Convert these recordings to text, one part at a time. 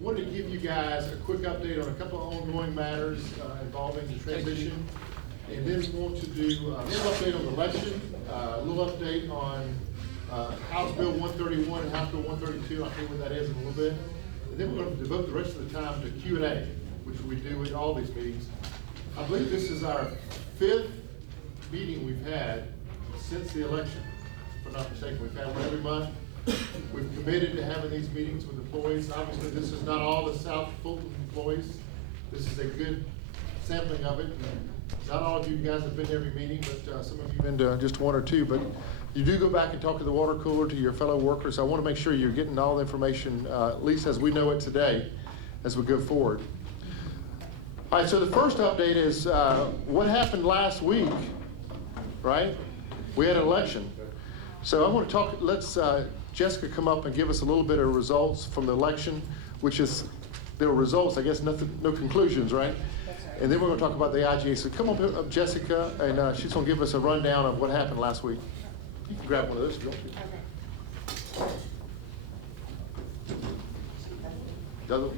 wanted to give you guys a quick update on a couple of ongoing matters involving the transition. And then want to do a little update on the election, a little update on House Bill 131 and House Bill 132. I'll tell you what that is in a little bit. And then we're going to devote the rest of the time to Q&A, which we do at all these meetings. I believe this is our 5th meeting we've had since the election, if I'm not mistaken. We've had one every month. We've committed to having these meetings with employees. Obviously, this is not all the South Fulton employees. This is a good sampling of it. Not all of you guys have been to every meeting, but some of you have been to just one or two. But you do go back and talk to the water cooler, to your fellow workers. I want to make sure you're getting all the information, at least as we know it today, as we go forward. All right, so the first update is what happened last week, right? We had an election. So I want to talk, let's Jessica come up and give us a little bit of results from the election, which is, there were results, I guess nothing, no conclusions, right? And then we're going to talk about the IGA. So come up, Jessica, and she's going to give us a rundown of what happened last week. You can grab one of those if you want to. Okay.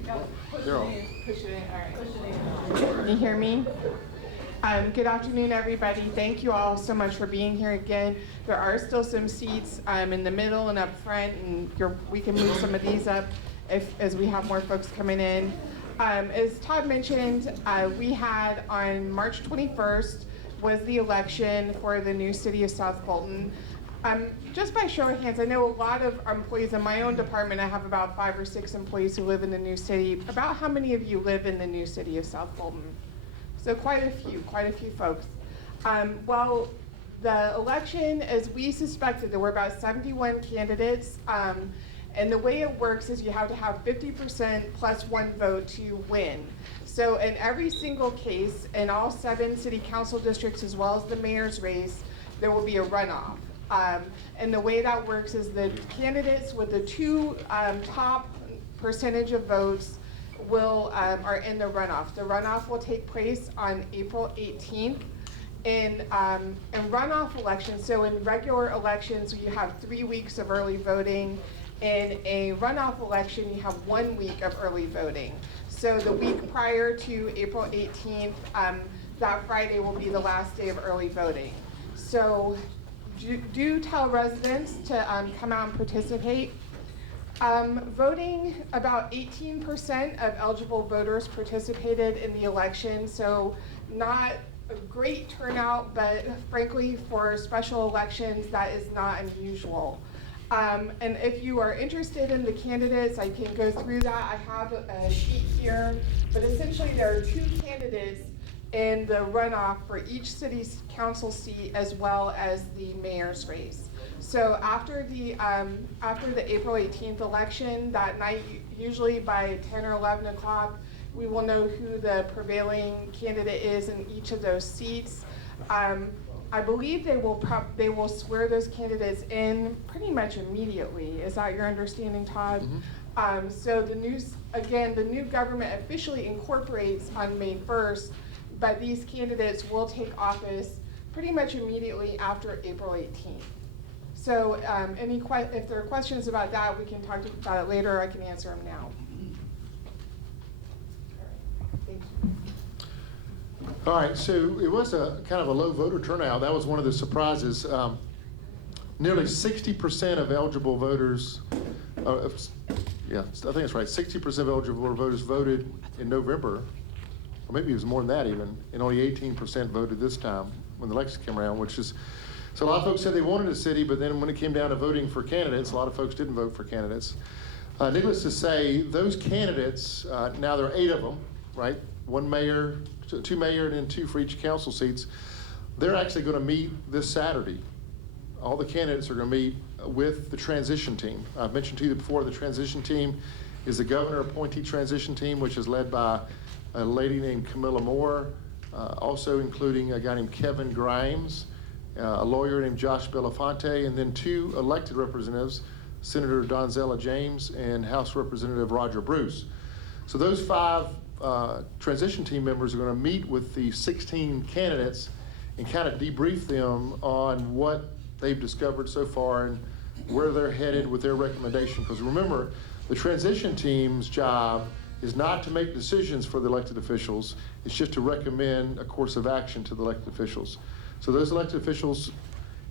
They're on. Push it in. All right. Push it in. Can you hear me? Good afternoon, everybody. Thank you all so much for being here again. There are still some seats in the middle and up front, and we can move some of these up as we have more folks coming in. As Todd mentioned, we had on March 21st was the election for the new city of South Fulton. Just by show of hands, I know a lot of employees in my own department. I have about 5 or 6 employees who live in the new city. About how many of you live in the new city of South Fulton? So quite a few folks. Well, the election, as we suspected, there were about 71 candidates. And the way it works is you have to have 50% plus 1 vote to win. So in every single case, in all 7 city council districts, as well as the mayor's race, there will be a runoff. And the way that works is the candidates with the 2 top percentage of votes are in the runoff. The runoff will take place on April 18th. In runoff elections, so in regular elections, you have 3 weeks of early voting. In a runoff election, you have 1 week of early voting. So the week prior to April 18th, that Friday will be the last day of early voting. So do tell residents to come out and participate. Voting, about 18% of eligible voters participated in the election, so not a great turnout, but frankly, for special elections, that is not unusual. And if you are interested in the candidates, I can go through that. I have a sheet here, but essentially there are 2 candidates in the runoff for each city council seat as well as the mayor's race. So after the April 18th election, that night, usually by 10 or 11 o'clock, we will know who the prevailing candidate is in each of those seats. I believe they will swear those candidates in pretty much immediately. Is that your understanding, Todd? Mm-hmm. So the new government officially incorporates on May 1st, but these candidates will take office pretty much immediately after April 18th. So if there are questions about that, we can talk about it later. I can answer them now. Thank you. All right, so it was a kind of a low voter turnout. That was one of the surprises. Nearly 60% of eligible voters, yeah, I think that's right, 60% of eligible voters voted in November, or maybe it was more than that even, and only 18% voted this time when the election came around, which is, so a lot of folks said they wanted a city, but then when it came down to voting for candidates, a lot of folks didn't vote for candidates. Needless to say, those candidates, now there are 8 of them, right? 1 mayor, 2 mayor, and then 2 for each council seats. They're actually going to meet this Saturday. All the candidates are going to meet with the transition team. I've mentioned to you before, the transition team is the governor appointee transition team, which is led by a lady named Camilla Moore, also including a guy named Kevin Grimes, a lawyer named Josh Belafonte, and then 2 elected representatives, Senator Donzella James and House Representative Roger Bruce. So those 5 transition team members are going to meet with the 16 candidates and kind of debrief them on what they've discovered so far and where they're headed with their recommendation. Because remember, The transition team's job is not to make decisions for the elected officials, it's just to recommend a course of action to the elected officials. So those elected officials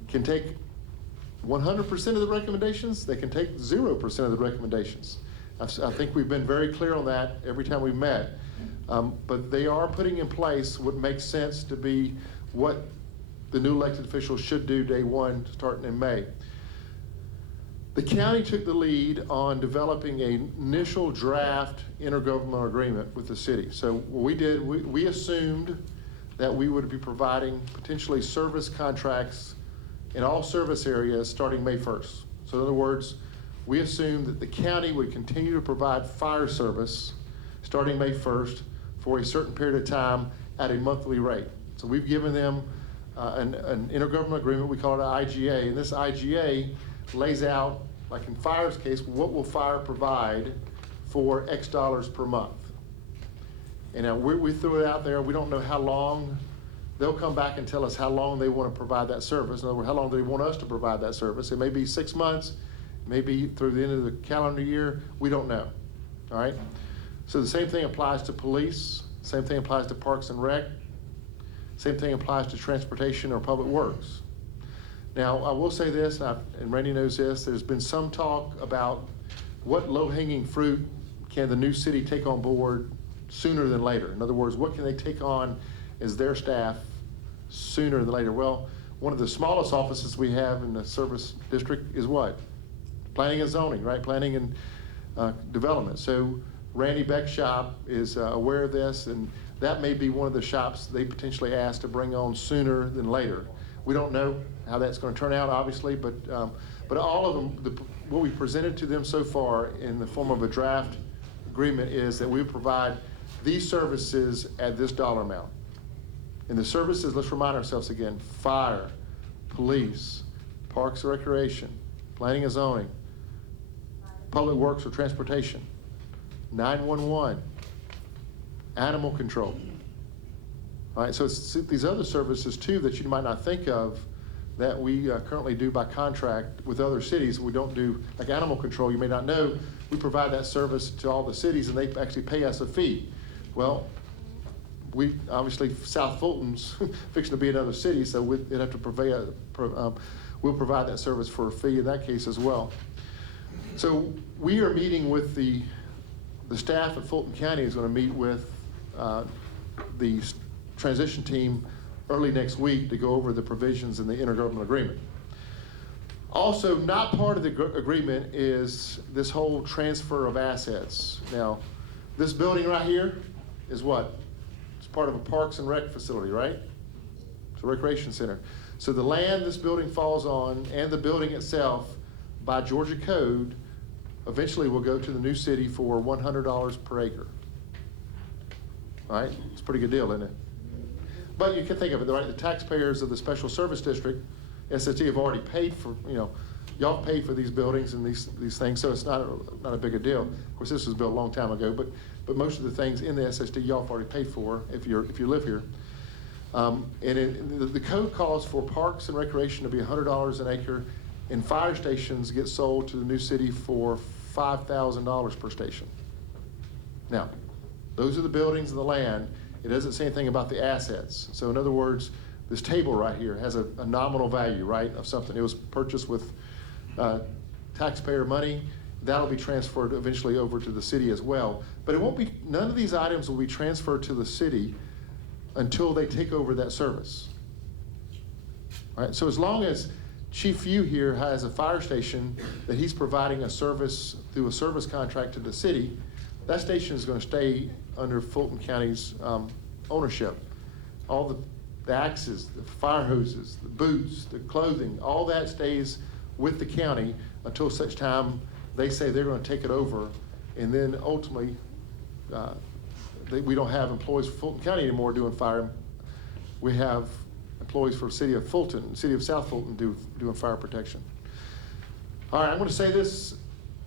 can take 100% of the recommendations, they can take 0% of the recommendations. I think we've been very clear on that every time we've met. But they are putting in place what makes sense to be what the new elected officials should do day one, starting in May. The county took the lead on developing an initial draft intergovernmental agreement with the city. So what we did, we assumed that we would be providing potentially service contracts in all service areas starting May 1st. So in other words, we assumed that the county would continue to provide fire service starting May 1st for a certain period of time at a monthly rate. So we've given them an intergovernmental agreement, we call it an IGA, and this IGA lays out, like in fire's case, what will fire provide for X dollars per month. And we threw it out there, we don't know how long, they'll come back and tell us how long they want to provide that service. In other words, how long do they want us to provide that service? It may be 6 months, maybe through the end of the calendar year, we don't know, all right? So the same thing applies to police, same thing applies to Parks and Rec, same thing applies to transportation or public works. Now, I will say this, and Randy knows this, there's been some talk about what low-hanging fruit can the new city take on board sooner than later. In other words, what can they take on as their staff sooner than later? Well, one of the smallest offices we have in the service district is what? Planning and zoning, right? Planning and development. So Randy Beck's shop is aware of this, and that may be one of the shops they potentially ask to bring on sooner than later. We don't know how that's going to turn out, obviously, but all of them, what we presented to them so far in the form of a draft agreement is that we provide these services at this dollar amount. And the services, let's remind ourselves again, fire, police, parks and recreation, planning and zoning, public works or transportation, 911, animal control. All right, so it's these other services too that you might not think of that we currently do by contract with other cities. We don't do, like animal control, you may not know, we provide that service to all the cities and they actually pay us a fee. Well, we, obviously South Fulton's fixing to be another city, so we'd have to we'll provide that service for a fee in that case as well. So we are meeting with the staff at Fulton County is going to meet with the transition team early next week to go over the provisions in the intergovernmental agreement. Also, not part of the agreement is this whole transfer of assets. Now, this building right here is what? It's part of a Parks and Rec facility, right? It's a recreation center. So the land this building falls on and the building itself, by Georgia code, eventually will go to the new city for $100 per acre. All right? It's a pretty good deal, isn't it? But you can think of it, right? The taxpayers of the Special Service District, SSD, have already paid for, y'all paid for these buildings and these things, so it's not a big a deal. Of course, this was built a long time ago, but most of the things in the SSD y'all have already paid for if you live here. And the code calls for parks and recreation to be $100 an acre, and fire stations get sold to the new city for $5,000 per station. Now, those are the buildings and the land. It doesn't say anything about the assets. So in other words, this table right here has a nominal value, right, of something. It was purchased with taxpayer money. That'll be transferred eventually over to the city as well. But it won't be, none of these items will be transferred to the city until they take over that service. All right, so as long as Chief Few here has a fire station that he's providing a service through a service contract to the city, that station is going to stay under Fulton County's ownership. All the axes, the fire hoses, the boots, the clothing, all that stays with the county until such time they say they're going to take it over, and then ultimately we don't have employees for Fulton County anymore doing fire. We have employees for the city of Fulton, city of South Fulton doing fire protection. All right, I'm going to say this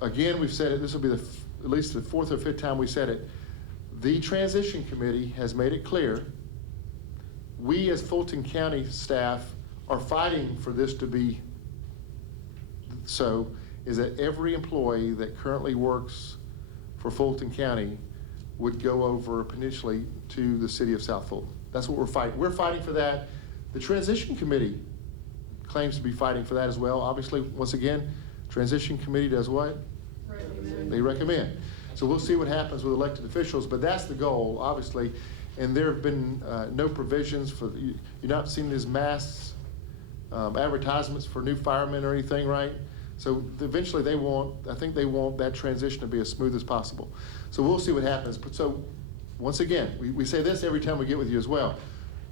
again. We've said it. This will be at least the fourth or fifth time we said it. The transition committee has made it clear we as Fulton County staff are fighting for this to be so, is that every employee that currently works for Fulton County would go over potentially to the city of South Fulton. That's what we're fighting. We're fighting for that. The transition committee claims to be fighting for that as well. Obviously, once again, transition committee does what? Recommend. They recommend. So we'll see what happens with elected officials, but that's the goal, obviously. And there have been no provisions for, you're not seeing these mass advertisements for new firemen or anything, right? So eventually I think they want that transition to be as smooth as possible. So we'll see what happens. But so, once again, we say this every time we get with you as well.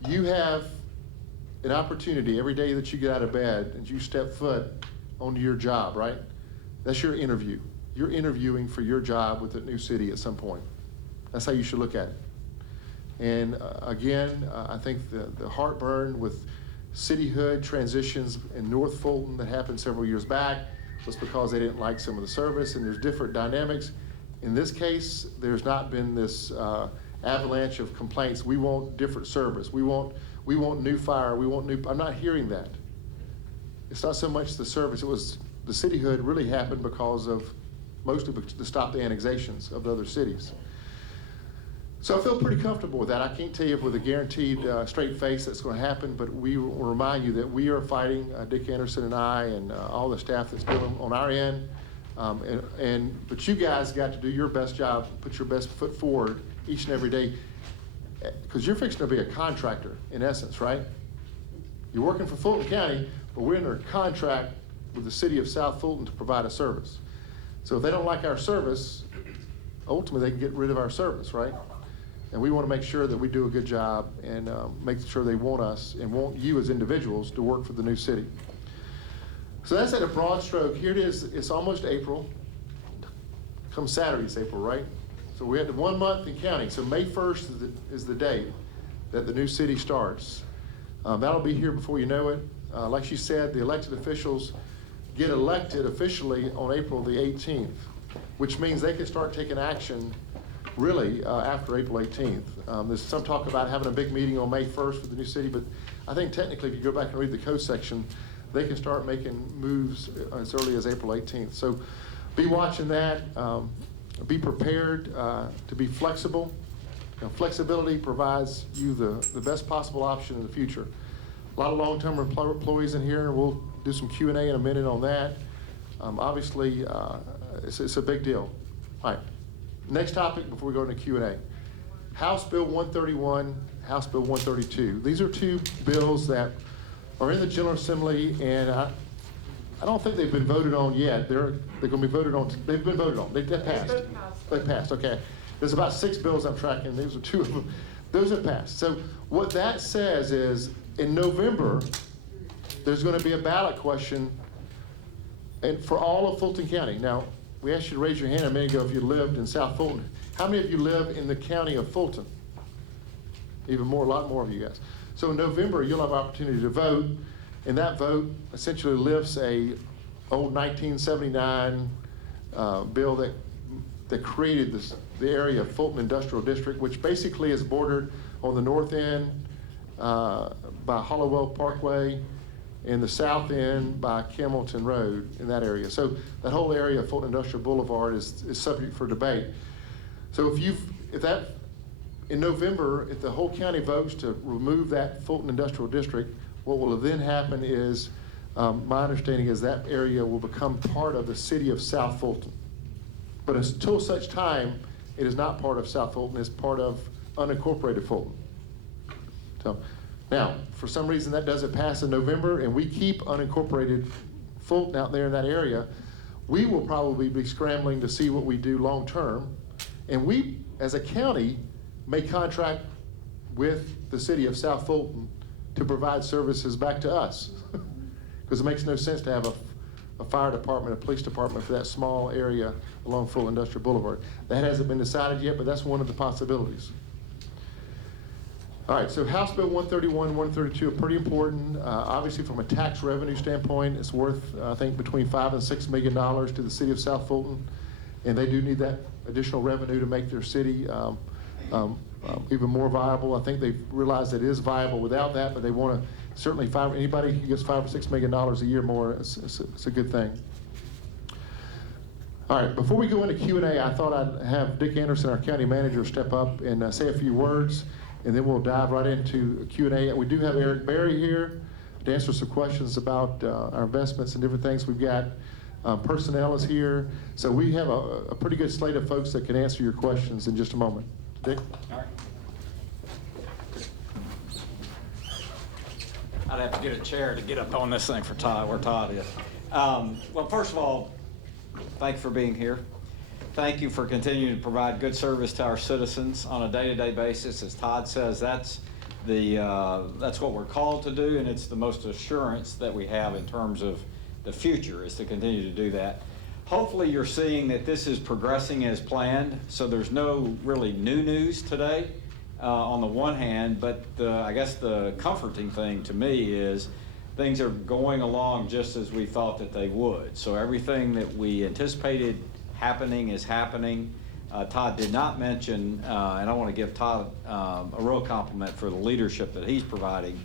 You have an opportunity every day that you get out of bed and you step foot onto your job, right? That's your interview. You're interviewing for your job with the new city at some point. That's how you should look at it. And again, I think the heartburn with cityhood transitions in North Fulton that happened several years back was because they didn't like some of the service, and there's different dynamics. In this case, there's not been this avalanche of complaints. We want different service. We want new fire. We want new. I'm not hearing that. It's not so much the service. It was the cityhood really happened because of mostly to stop the annexations of the other cities. So I feel pretty comfortable with that. I can't tell you with a guaranteed straight face that's going to happen, but we will remind you that we are fighting, Dick Anderson and I and all the staff that's doing on our end. But you guys got to do your best job, put your best foot forward each and every day, because you're fixing to be a contractor in essence, right? You're working for Fulton County, but we're under contract with the city of South Fulton to provide a service. So if they don't like our service, ultimately they can get rid of our service, right? And we want to make sure that we do a good job and make sure they want us and want you as individuals to work for the new city. So that's at a broad stroke. Here it is. It's almost April. Come Saturday, it's April, right? So we had the 1 month in counting. So May 1st is the date that the new city starts. That'll be here before you know it. Like she said, the elected officials get elected officially on April the 18th, which means they can start taking action really after April 18th. There's some talk about having a big meeting on May 1st for the new city, but I think technically if you go back and read the code section, they can start making moves as early as April 18th. So be watching that. Be prepared to be flexible. You know, flexibility provides you the best possible option in the future. A lot of long-term employees in here, and we'll do some Q&A in a minute on that. Obviously, it's a big deal. All right. Next topic before we go into Q&A. House Bill 131, House Bill 132. These are two bills that are in the General Assembly, and I don't think they've been voted on yet. They're going to be voted on. They've been voted on. They've passed. They passed. Okay. There's about 6 bills I'm tracking. These are 2 of them. Those have passed. So what that says is in November, there's going to be a ballot question and for all of Fulton County. Now, we asked you to raise your hand a minute ago if you lived in South Fulton. How many of you live in the county of Fulton? Even more, a lot more of you guys. So in November, you'll have opportunity to vote, and that vote essentially lifts a old 1979 bill that created the area of Fulton Industrial District, which basically is bordered on the north end by Hollowell Parkway, in the south end by Camelton Road in that area. So that whole area of Fulton Industrial Boulevard is subject for debate. So if that, in November, if the whole county votes to remove that Fulton Industrial District, what will then happen is, my understanding is that area will become part of the city of South Fulton. But until such time, it is not part of South Fulton, it's part of unincorporated Fulton. So, now, for some reason that doesn't pass in November and we keep unincorporated Fulton out there in that area, we will probably be scrambling to see what we do long term. And we, as a county, may contract with the city of South Fulton to provide services back to us. Because it makes no sense to have a fire department, a police department for that small area along Fulton Industrial Boulevard. That hasn't been decided yet, but that's one of the possibilities. All right, so House Bill 131, 132 are pretty important. Obviously, from a tax revenue standpoint, it's worth, I think, between $5 and $6 million to the city of South Fulton, and they do need that additional revenue to make their city even more viable. I think they've realized it is viable without that, but they want to certainly anybody who gets $5 or $6 million a year more, it's a good thing. All right, before we go into Q&A, I thought I'd have Dick Anderson, our county manager, step up and say a few words, and then we'll dive right into Q&A. We do have Eric Berry here to answer some questions about our investments and different things. We've got personnel is here. So we have a pretty good slate of folks that can answer your questions in just a moment. Dick? All right. I'd have to get a chair to get up on this thing for Todd, where Todd is. Well, first of all, thank you for being here. Thank you for continuing to provide good service to our citizens on a day-to-day basis. As Todd says, that's what we're called to do, and it's the most assurance that we have in terms of the future is to continue to do that. Hopefully you're seeing that this is progressing as planned, so there's no really new news today on the one hand, but I guess the comforting thing to me is things are going along just as we thought that they would. So everything that we anticipated happening is happening. Todd did not mention, and I want to give Todd a real compliment for the leadership that he's providing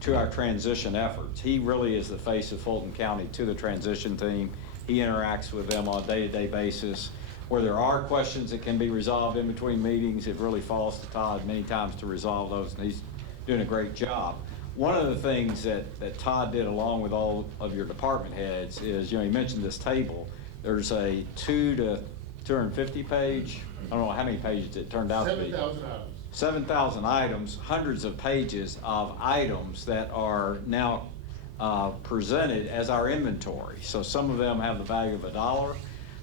to our transition efforts. He really is the face of Fulton County to the transition team. He interacts with them on a day-to-day basis. Where there are questions that can be resolved in between meetings, it really falls to Todd many times to resolve those, and he's doing a great job. One of the things that Todd did along with all of your department heads is, he mentioned this table. There's a 2 to 250 page, I don't know how many pages it turned out to be. 7,000 items. 7,000 items, hundreds of pages of items that are now presented as our inventory. So some of them have the value of $1.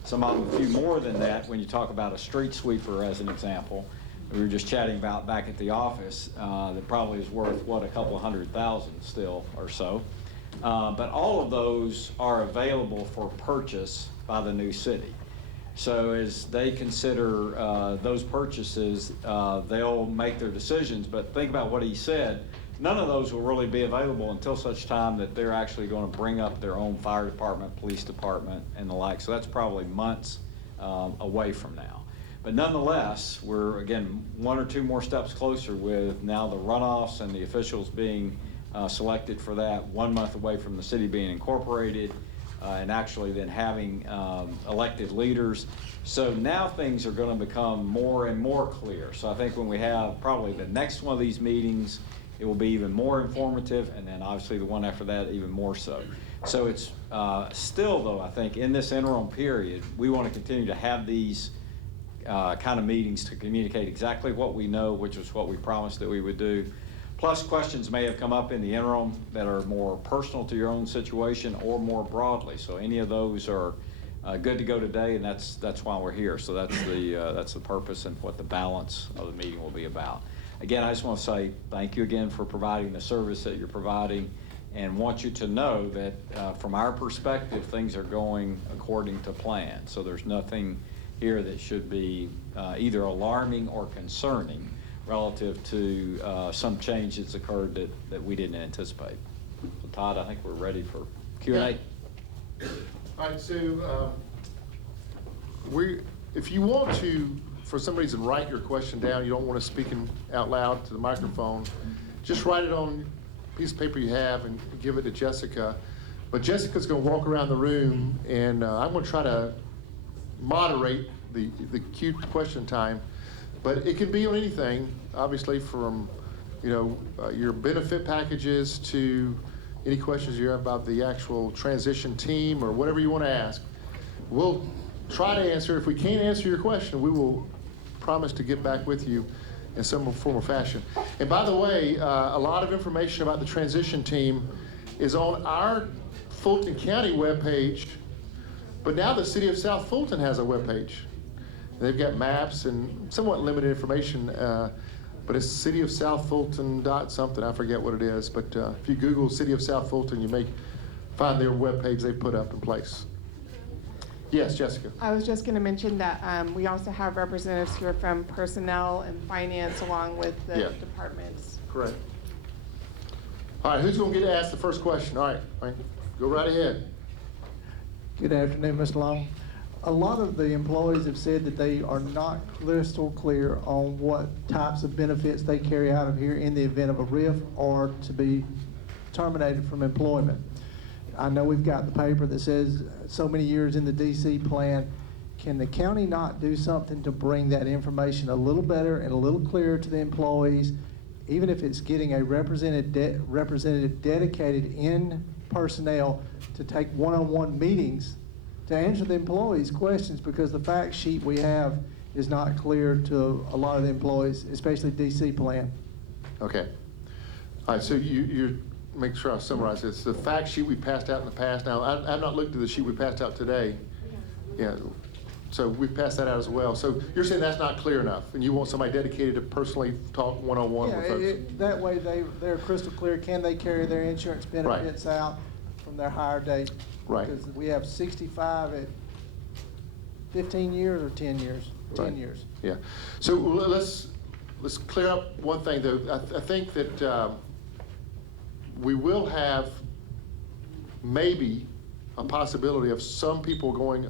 Some of them a few more than that when you talk about a street sweeper as an example. We were just chatting about back at the office that probably is worth, what, a couple of $100,000 still or so. But all of those are available for purchase by the new city. So as they consider those purchases, they'll make their decisions. But think about what he said. None of those will really be available until such time that they're actually going to bring up their own fire department, police department, and the like. So that's probably months away from now. But nonetheless, we're, again, 1 or 2 more steps closer with now the runoffs and the officials being selected for that, 1 month away from the city being incorporated, and actually then having elected leaders. So now things are going to become more and more clear. So I think when we have probably the next one of these meetings, it will be even more informative, and then obviously the one after that even more so. So it's still, though, I think in this interim period, we want to continue to have these kind of meetings to communicate exactly what we know, which was what we promised that we would do. Plus, questions may have come up in the interim that are more personal to your own situation or more broadly. So any of those are good to go today, and that's why we're here. So that's the purpose and what the balance of the meeting will be about. Again, I just want to say thank you again for providing the service that you're providing, and want you to know that from our perspective, things are going according to plan. So there's nothing here that should be either alarming or concerning relative to some change that's occurred that we didn't anticipate. So Todd, I think we're ready for Q&A. Yeah. All right, so if you want to, for some reason, write your question down, you don't want to speak out loud to the microphone, just write it on a piece of paper you have and give it to Jessica. But Jessica's going to walk around the room, and I'm going to try to moderate the cute question time. But it can be on anything, obviously, from your benefit packages to any questions you have about the actual transition team or whatever you want to ask. We'll try to answer. If we can't answer your question, we will promise to get back with you in some form or fashion. And by the way, a lot of information about the transition team is on our Fulton County webpage, but now the City of South Fulton has a webpage. They've got maps and somewhat limited information, but it's City of South Fulton something, I forget what it is, but if you Google City of South Fulton, you may find their webpage they've put up in place. Yes, Jessica. I was just going to mention that we also have representatives here from personnel and finance along with the departments. Correct. All right, who's going to get to ask the first question? All right, go right ahead. Good afternoon, Mr. Long. A lot of the employees have said that they are not crystal clear on what types of benefits they carry out of here in the event of a RIF or to be terminated from employment. I know we've got the paper that says so many years in the DC plan. can the county not do something to bring that information a little better and a little clearer to the employees, even if it's getting a representative dedicated in personnel to take one-on-one meetings to answer the employees' questions, because the fact sheet we have is not clear to a lot of the employees, especially DC plan. Okay. All right, so you're, make sure I summarize this. The fact sheet we passed out in the past, now, I've not looked at the sheet we passed out today. Yeah, so we passed that out as well. So you're saying that's not clear enough, and you want somebody dedicated to personally talk one-on-one with folks? That way they're crystal clear. Can they carry their insurance benefits out from their hire date? Right. Because we have 65 at 15 years or 10 years? 10 Right. years. Yeah. So let's clear up one thing, though. I think that we will have maybe a possibility of some people going,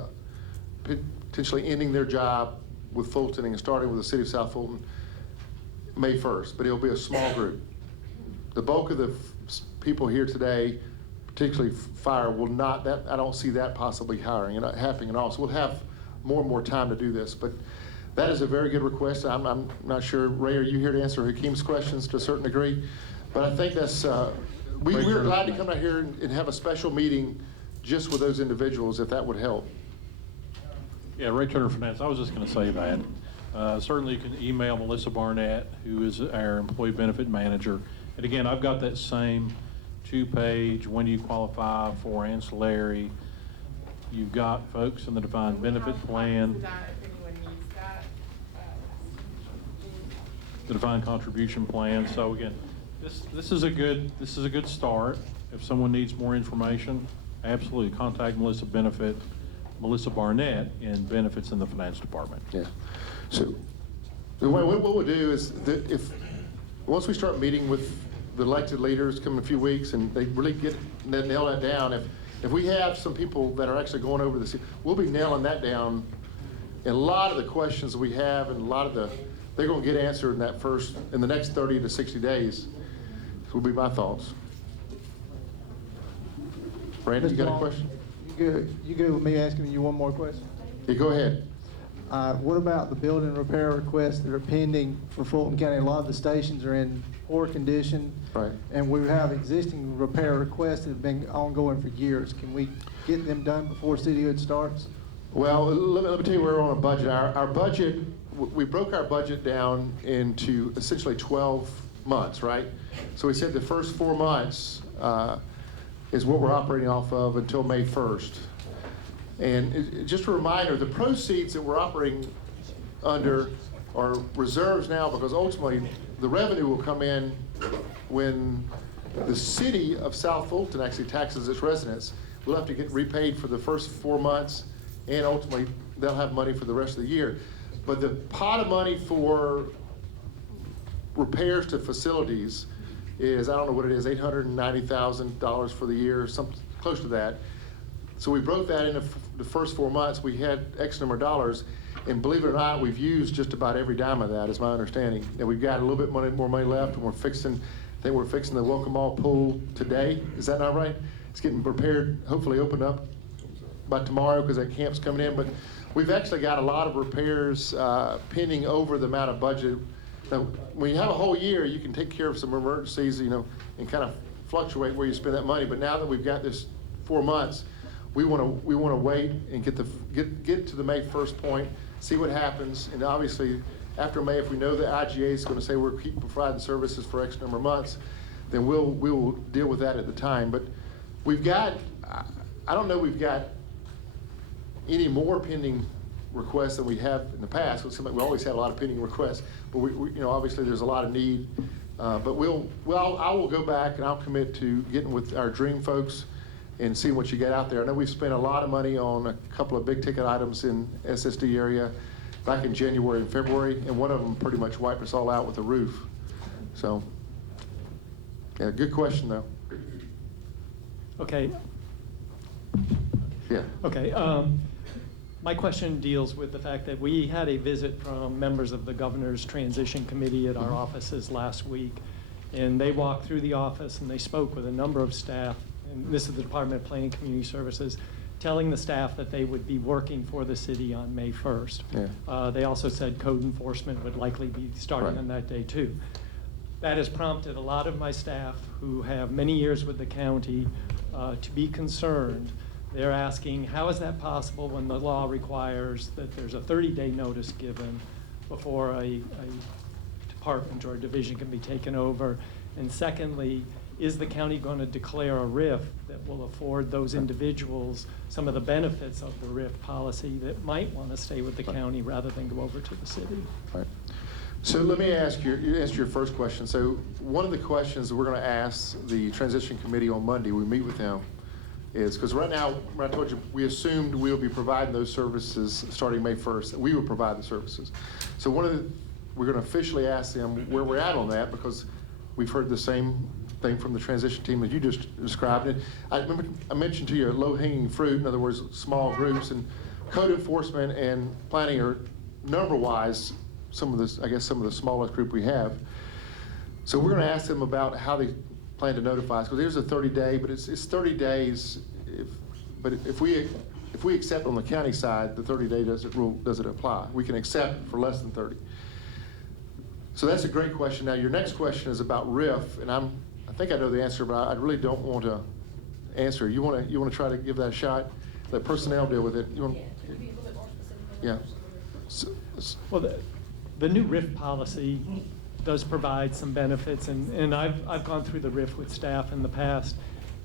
potentially ending their job with Fulton and starting with the city of South Fulton May 1st, but it'll be a small group. The bulk of the people here today, particularly fire, will not, that I don't see that possibly happening at all. So we'll have more and more time to do this, but that is a very good request. I'm not sure, Ray, are you here to answer Hakeem's questions to a certain degree? But I think that's, we're glad to come out here and have a special meeting just with those individuals, if that would help. Yeah, Ray Turner Finance, I was just gonna say that. Certainly you can email Melissa Barnett, who is our employee benefit manager. And again, I've got that same 2-page, when do you qualify for ancillary. You've got folks in the defined benefit plan, If anyone needs that. the defined contribution plan. So again, this is a good start. If someone needs more information, absolutely contact Melissa Barnett in benefits in the finance department. Yeah. So what we'll do is that once we start meeting with the elected leaders come in a few weeks and they really nail that down, if we have some people that are actually going over this, we'll be nailing that down. And a lot of the questions we have and they're going to get answered in the next 30 to 60 days. This will be my thoughts. Brandon, you got a question? You good with me asking you one more question? Yeah, go ahead. What about the building repair requests that are pending for Fulton County? A lot of the stations are in poor condition. Right. And we have existing repair requests that have been ongoing for years. Can we get them done before cityhood starts? Well, let me tell you, we're on a budget. Our budget, we broke our budget down into essentially 12 months, right? So we said the first 4 months is what we're operating off of until May 1st. And just a reminder, the proceeds that we're operating under are reserves now, because ultimately the revenue will come in when the city of South Fulton actually taxes its residents. We'll have to get repaid for the first 4 months, and ultimately they'll have money for the rest of the year. But the pot of money for repairs to facilities is, I don't know what it is, $890,000 for the year, something close to that. So we broke that into the first 4 months. We had X number of dollars, and believe it or not, we've used just about every dime of that, is my understanding. And we've got a little bit more money left, and I think we're fixing the Welcome All pool today. Is that not right? It's getting prepared, hopefully opened up by tomorrow, because that camp's coming in. But we've actually got a lot of repairs pending over the amount of budget. Now, when you have a whole year, you can take care of some emergencies, and kind of fluctuate where you spend that money. But now that we've got this 4 months, we want to wait and get to the May 1st point, see what happens, and obviously after May, if we know the IGA is going to say we're keeping providing services for X number of months, then we will deal with that at the time. But we've got, I don't know, we've got any more pending requests than we have in the past. It seems like we always had a lot of pending requests, but we obviously there's a lot of need. But I will go back and I'll commit to getting with our Dream folks and see what you get out there. I know we've spent a lot of money on a couple of big ticket items in SSD area back in January and February, and one of them pretty much wiped us all out with the roof. So, yeah, good question though. Okay. Yeah. Okay. My question deals with the fact that we had a visit from members of the Governor's Transition Committee at our offices last week, and they walked through the office and they spoke with a number of staff, and this is the Department of Planning and Community Services, telling the staff that they would be working for the city on May 1st. Yeah. They also said code enforcement would likely be starting Right. on that day too. That has prompted a lot of my staff who have many years with the county to be concerned. They're asking, how is that possible when the law requires that there's a 30-day notice given before a department or a division can be taken over? And secondly, is the county going to declare a RIF that will afford those individuals some of the benefits of the RIF policy that might want to stay with the county rather than go over to the city? Right. So let me ask you answer your first question. So one of the questions that we're going to ask the transition committee on Monday, we meet with them, is because right now, when I told you, we assumed we'll be providing those services starting May 1st, that we would provide the services. So we're going to officially ask them where we're at on that, because we've heard the same thing from the transition team that you just described. And I mentioned to you low-hanging fruit, in other words, small groups, and code enforcement and planning are number-wise some of the smallest group we have. So we're going to ask them about how they plan to notify us, because there's a 30-day, but it's 30 days. But if we accept on the county side, the 30-day doesn't apply. We can accept for less than 30. So that's a great question. Now your next question is about RIF, and I think I know the answer, but I really don't want to answer. You want to try to give that a shot? Let personnel deal with it. You want? Yeah, can you be a little bit more specific? Yeah. Well, the new RIF policy does provide some benefits, and I've gone through the RIF with staff in the past,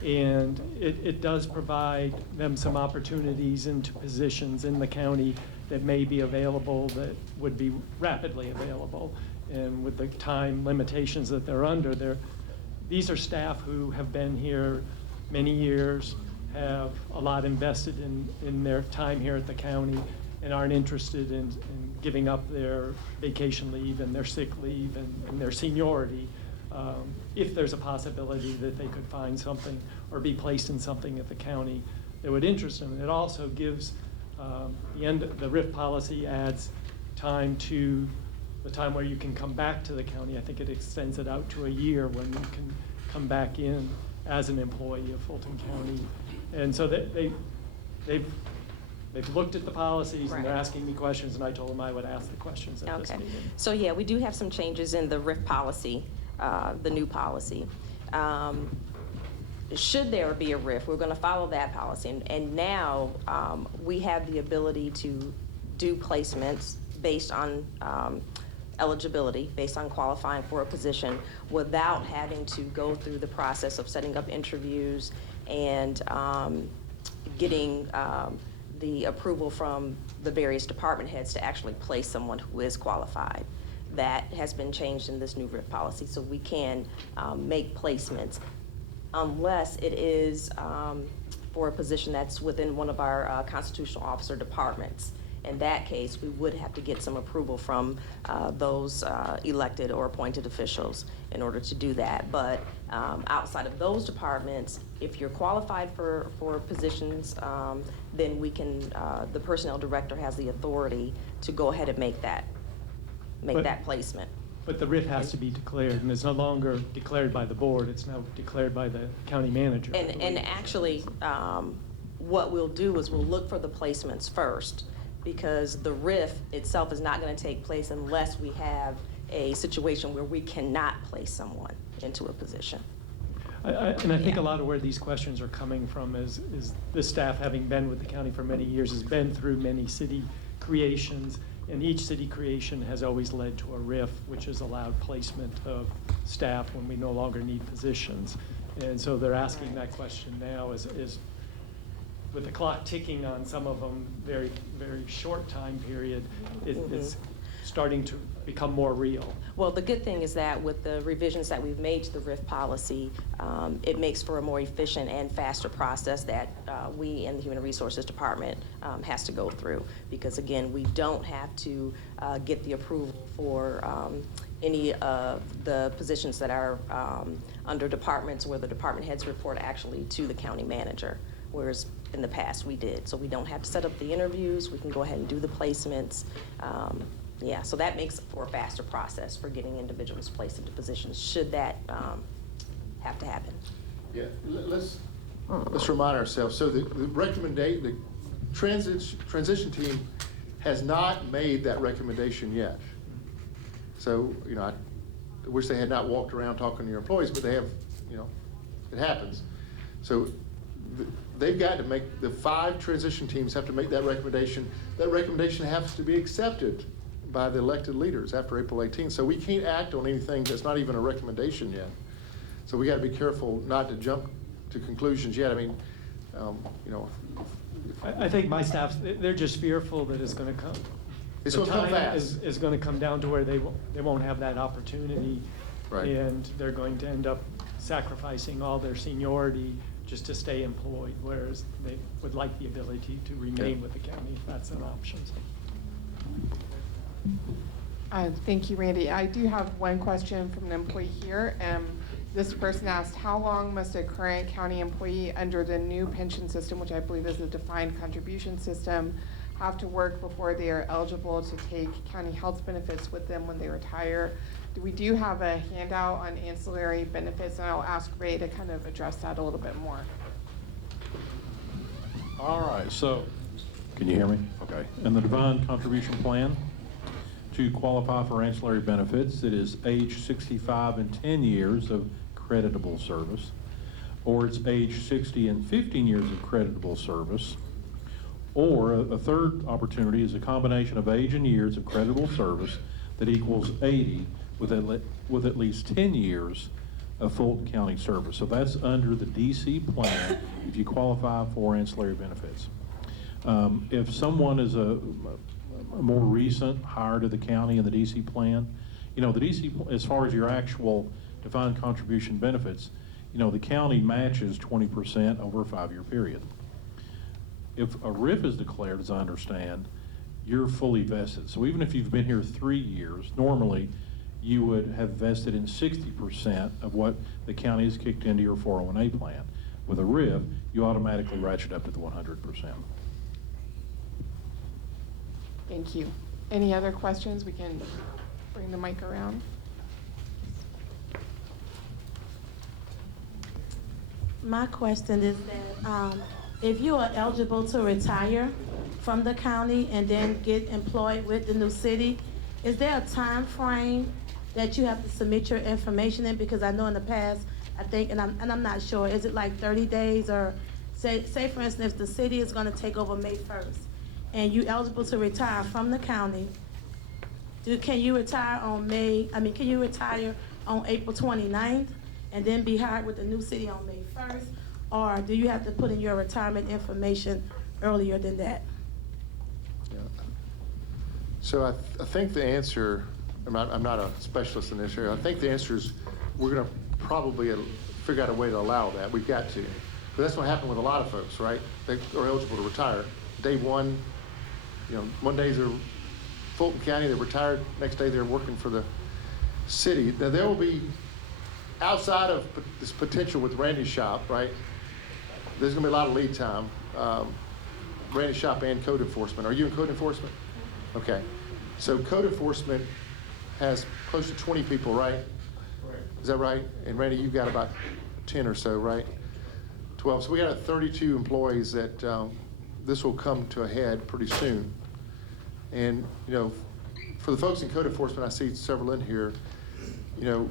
and it does provide them some opportunities into positions in the county that may be available, that would be rapidly available. And with the time limitations that they're under, these are staff who have been here many years, have a lot invested in their time here at the county, and aren't interested in giving up their vacation leave and their sick leave and their seniority, if there's a possibility that they could find something or be placed in something at the county that would interest them. It also gives, the RIF policy adds time to the time where you can come back to the county. I think it extends it out to a year when you can come back in as an employee of Fulton County. And so they've looked at the policies and they're Right. asking me questions, and I told them I would ask the questions at this Okay. meeting. So yeah, we do have some changes in the RIF policy, the new policy. Should there be a RIF, we're going to follow that policy. And now we have the ability to do placements based on eligibility, based on qualifying for a position, without having to go through the process of setting up interviews and getting the approval from the various department heads to actually place someone who is qualified. That has been changed in this new RIF policy, so we can make placements unless it is for a position that's within one of our constitutional officer departments. In that case, we would have to get some approval from those elected or appointed officials in order to do that. But outside of those departments, if you're qualified for positions, then we can, the personnel director has the authority to go ahead and make that placement. But the RIF has to be declared, and it's no longer declared by the board, it's now declared by the county manager. And actually, what we'll do is we'll look for the placements first, because the RIF itself is not going to take place unless we have a situation where we cannot place someone into a position. And I think Yeah. a lot of where these questions are coming from is the staff, having been with the county for many years, has been through many city creations, and each city creation has always led to a RIF, which has allowed placement of staff when we no longer need positions. And so they're asking that question now is with the clock ticking on some of them, very, very short time period, it's starting to become more real. Well, the good thing is that with the revisions that we've made to the RIF policy, it makes for a more efficient and faster process that we in the Human Resources Department has to go through. Because again, we don't have to get the approval for any of the positions that are under departments where the department heads report actually to the county manager, whereas in the past we did. So we don't have to set up the interviews, we can go ahead and do the placements. Yeah, so that makes for a faster process for getting individuals placed into positions, should that have to happen. Yeah, let's let's remind ourselves, so the transition team has not made that recommendation yet. So, you know, I wish they had not walked around talking to your employees, but they have, you know, it happens. So they've got to make, the 5 transition teams have to make that recommendation. That recommendation has to be accepted by the elected leaders after April 18th. So we can't act on anything that's not even a recommendation yet. So we got to be careful not to jump to conclusions yet. I mean, you know. I think my staff, they're just fearful that it's going to come. It's going to come fast. Is going to come down to where they won't have that opportunity. Right. And they're going to end up sacrificing all their seniority just to stay employed, whereas they would like the ability to remain with the county if that's an option. Thank you, Randy. I do have one question from an employee here. This person asked, how long must a current county employee under the new pension system, which I believe is a defined contribution system, have to work before they are eligible to take county health benefits with them when they retire? We do have a handout on ancillary benefits, and I'll ask Ray to kind of address that a little bit more. All right, so, can you hear me? Okay. In the defined contribution plan, to qualify for ancillary benefits, it is age 65 and 10 years of creditable service, or it's age 60 and 15 years of creditable service, or a third opportunity is a combination of age and years of creditable service that equals 80 with at least 10 years of Fulton County service. So that's under the DC plan if you qualify for ancillary benefits. If someone is a more recent hire to the county in the DC plan, you know, the DC, as far as your actual defined contribution benefits, you know, the county matches 20% over a 5-year period. If a RIF is declared, as I understand, you're fully vested. So even if you've been here 3 years, normally you would have vested in 60% of what the county has kicked into your 401A plan. With a RIF, you automatically ratchet up to the 100%. Thank you. Any other questions? We can bring the mic around. My question is that if you are eligible to retire from the county and then get employed with the new city, is there a time frame that you have to submit your information in? Because I know in the past, I think, and I'm not sure, is it like 30 days or say for instance, if the city is going to take over May 1st and you eligible to retire from the county, can you retire on April 29th and then be hired with the new city on May 1st? Or do you have to put in your retirement information earlier than that? Yeah. So I think the answer, I'm not a specialist in this area, I think the answer is we're going to probably figure out a way to allow that. We've got to. But that's what happened with a lot of folks, right? They are eligible to retire. Day one, you know, one day they're Fulton County, they're retired, next day they're working for the city. Now there will be, outside of this potential with Randy's shop, right? There's gonna be a lot of lead time. Randy's shop and code enforcement. Are you in code enforcement? Okay. So code enforcement has close to 20 people, right? Correct. Is that right? And Randy, you've got about 10 or so, right? 12. So we got 32 employees that this will come to a head pretty soon. And, you know, for the folks in code enforcement, I see several in here, you know,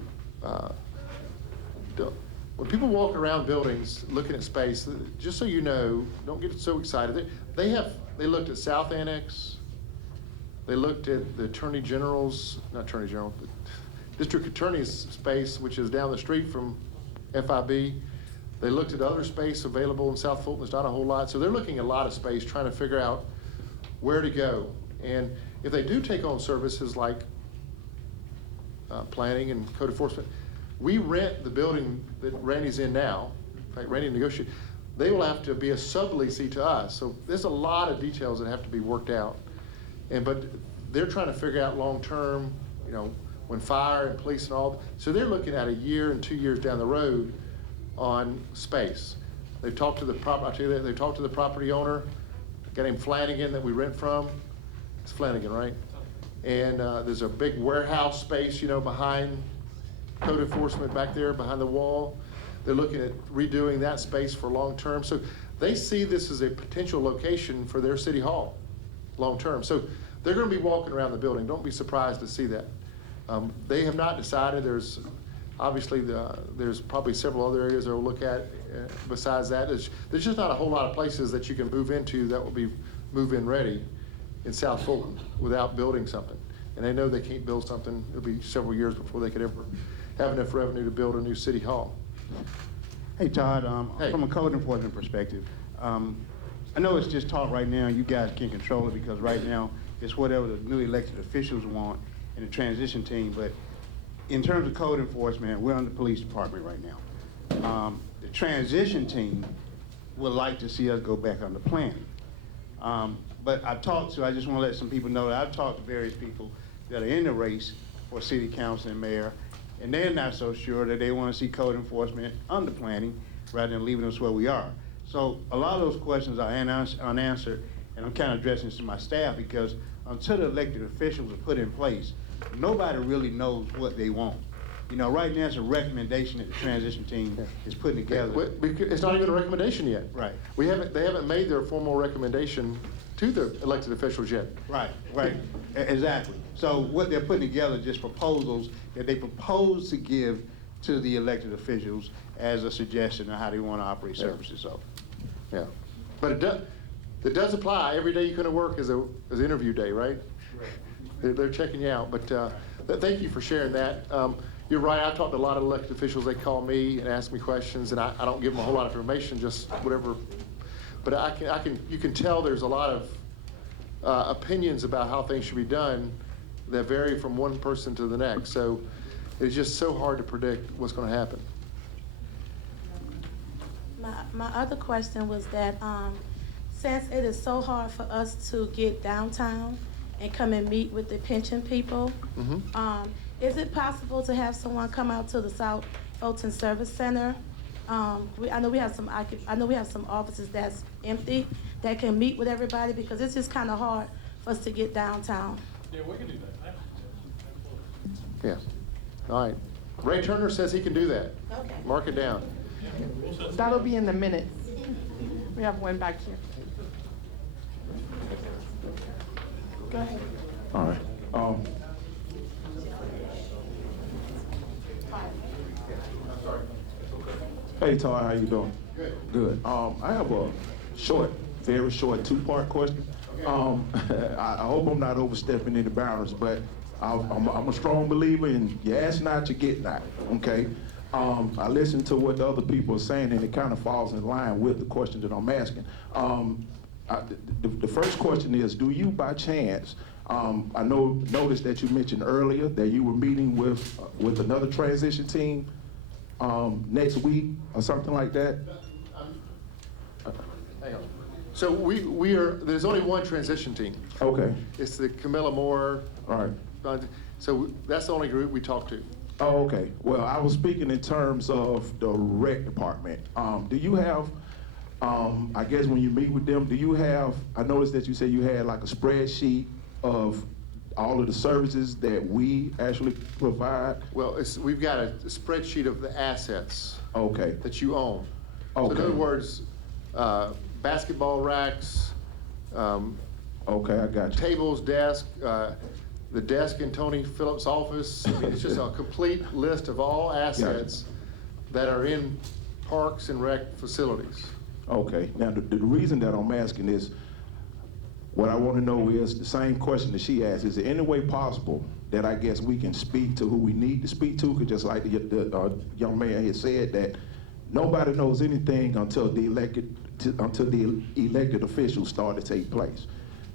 when people walk around buildings looking at space, just so you know, don't get so excited. They looked at South Annex. They looked at the Attorney General's, not Attorney General, but District Attorney's space, which is down the street from FIB. They looked at other space available in South Fulton. There's not a whole lot. So they're looking at a lot of space, trying to figure out where to go. And if they do take on services like planning and code enforcement, we rent the building that Randy's in now. In fact, Randy negotiated. They will have to be a subleasee to us. So there's a lot of details that have to be worked out. But they're trying to figure out long-term, you know, when fire and police and all. So they're looking at a year and 2 years down the road on space. They've talked to the they've talked to the property owner, a guy named Flanagan that we rent from. It's Flanagan, right? And there's a big warehouse space, you know, behind code enforcement back there, behind the wall. They're looking at redoing that space for long-term. So they see this as a potential location for their city hall, long-term. So they're gonna be walking around the building. Don't be surprised to see that. They have not decided. There's obviously there's probably several other areas they'll look at besides that. There's just not a whole lot of places that you can move into that will be move-in ready in South Fulton without building something. And they know they can't build something. It'll be several years before they could ever have enough revenue to build a new city hall. Hey, Todd, Hey. from a code enforcement perspective, I know it's just talk right now, you guys can't control it because right now it's whatever the newly elected officials want in the transition team, but in terms of code enforcement, we're on the police department right now. The transition team would like to see us go back on the planning. But I just want to let some people know that I've talked to various people that are in the race for city council and mayor, and they're not so sure that they want to see code enforcement under planning rather than leaving us where we are. So a lot of those questions are unanswered, and I'm kind of addressing this to my staff because until the elected officials are put in place, nobody really knows what they want. You know, right now it's a recommendation that the transition team is putting together. It's not even a recommendation yet. Right. They haven't made their formal recommendation to the elected officials yet. Right, exactly. So what they're putting together is just proposals that they propose to give to the elected officials as a suggestion of how they want to operate services. So, Yeah, but it does apply. Every day you come to work is interview day, right? They're checking you out, but thank you for sharing that. You're right, I talked to a lot of elected officials. They call me and ask me questions, and I don't give them a whole lot of information, just whatever. But you can tell there's a lot of opinions about how things should be done that vary from one person to the next. So it's just so hard to predict what's going to happen. My other question was that since it is so hard for us to get downtown and come and meet with the pension people, is it possible to have someone come out to the South Fulton Service Center? I know we have some offices that's empty that can meet with everybody because it's just kind of hard for us to get downtown. Yeah, we can do that. Yeah. All right. Ray Turner says he can do that. Okay. Mark it down. That'll be in the minutes. We have one back here. Go ahead. All right. Hey, Todd, how you doing? Good. Good. I have a very short two-part question. I hope I'm not overstepping any boundaries, but I'm a strong believer in you ask not, you get not, okay? I listened to what the other people are saying, and it kind of falls in line with the question that I'm asking. The first question is, do you by chance, I noticed that you mentioned earlier that you were meeting with another transition team next week or something like that? Hang on. So there's only one transition team. Okay. It's the Camilla Moore. All right. So that's the only group we talk to. Oh, okay. Well, I was speaking in terms of the rec department. Do you have, I guess when you meet with them, do you have, I noticed that you said you had like a spreadsheet of all of the services that we actually provide? Well, we've got a spreadsheet of the assets. Okay. That you own. Okay. So in other words, basketball racks, okay, I got you. tables, desk, the desk in Tony Phillips' office. I mean, it's just a complete list of all assets that are in parks and rec facilities. Okay. Now, the reason that I'm asking is, what I want to know is the same question that she asked. Is there any way possible that I guess we can speak to who we need to speak to? Because just like the young man had said, that nobody knows anything until the elected officials start to take place.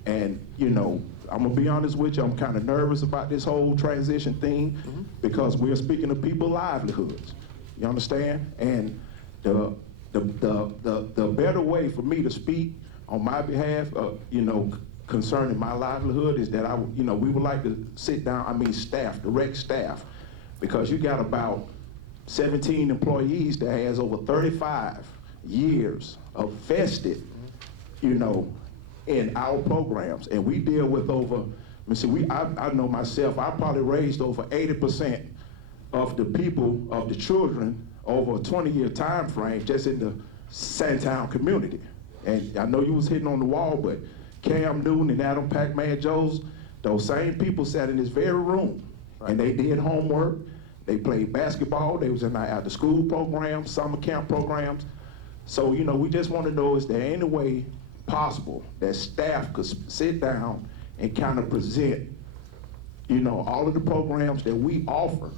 And, you know, I'm going to be honest with you, I'm kind of nervous about this whole transition thing because we're speaking of people's livelihoods. You understand? And the better way for me to speak on my behalf, you know, concerning my livelihood is that we would like to sit down, staff, direct staff, because you got about 17 employees that has over 35 years of vested, you know, in our programs. And we deal with over, I know myself, I probably raised over 80% of the people, of the children over a 20-year time frame just in the Sandtown community. And I know you was hitting on the wall, but Cam Newton and Adam Pac-Man Jones, those same people sat in this very room, and they did homework, they played basketball, they was in our after-school programs, summer camp programs. So, you know, we just want to know, is there any way possible that staff could sit down and kind of present, you know, all of the programs that we offer,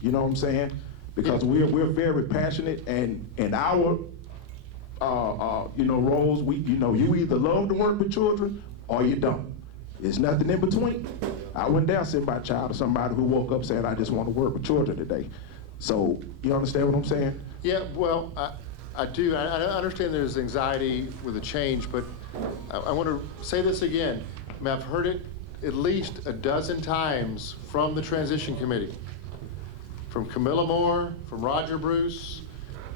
you know what I'm saying? Because we're very passionate, and in our you know, roles, you either love to work with children or you don't. There's nothing in between. I wouldn't dare send my child to somebody who woke up saying, I just want to work with children today. So, you understand what I'm saying? Yeah, well, I do. I understand there's anxiety with a change, but I want to say this again. I mean, I've heard it at least a dozen times from the transition committee, from Camilla Moore, from Roger Bruce,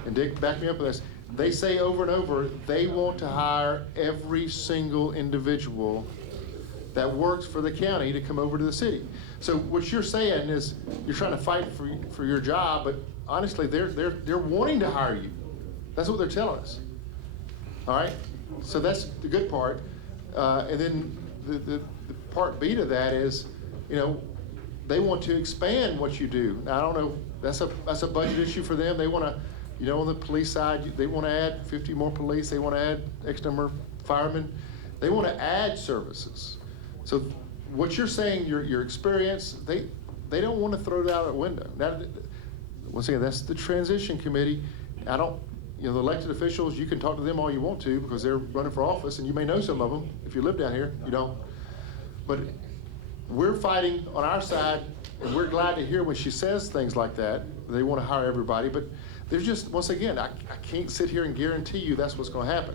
and Dick, back me up with this. They say over and over, they want to hire every single individual that works for the county to come over to the city. So what you're saying is you're trying to fight for your job, but honestly, they're wanting to hire you. That's what they're telling us. All right? So that's the good part. And then the part B to that is, you know, they want to expand what you do. Now, I don't know, that's a budget issue for them. They want to, you know, on the police side, they want to add 50 more police. They want to add X number of firemen. They want to add services. So what you're saying, your experience, they don't want to throw it out the window. Now, once again, that's the transition committee. I don't, you know, the elected officials, you can talk to them all you want to because they're running for office, and you may know some of them if you live down here. You don't. But we're fighting on our side, and we're glad to hear when she says things like that. They want to hire everybody, but there's just, once again, I can't sit here and guarantee you that's what's going to happen.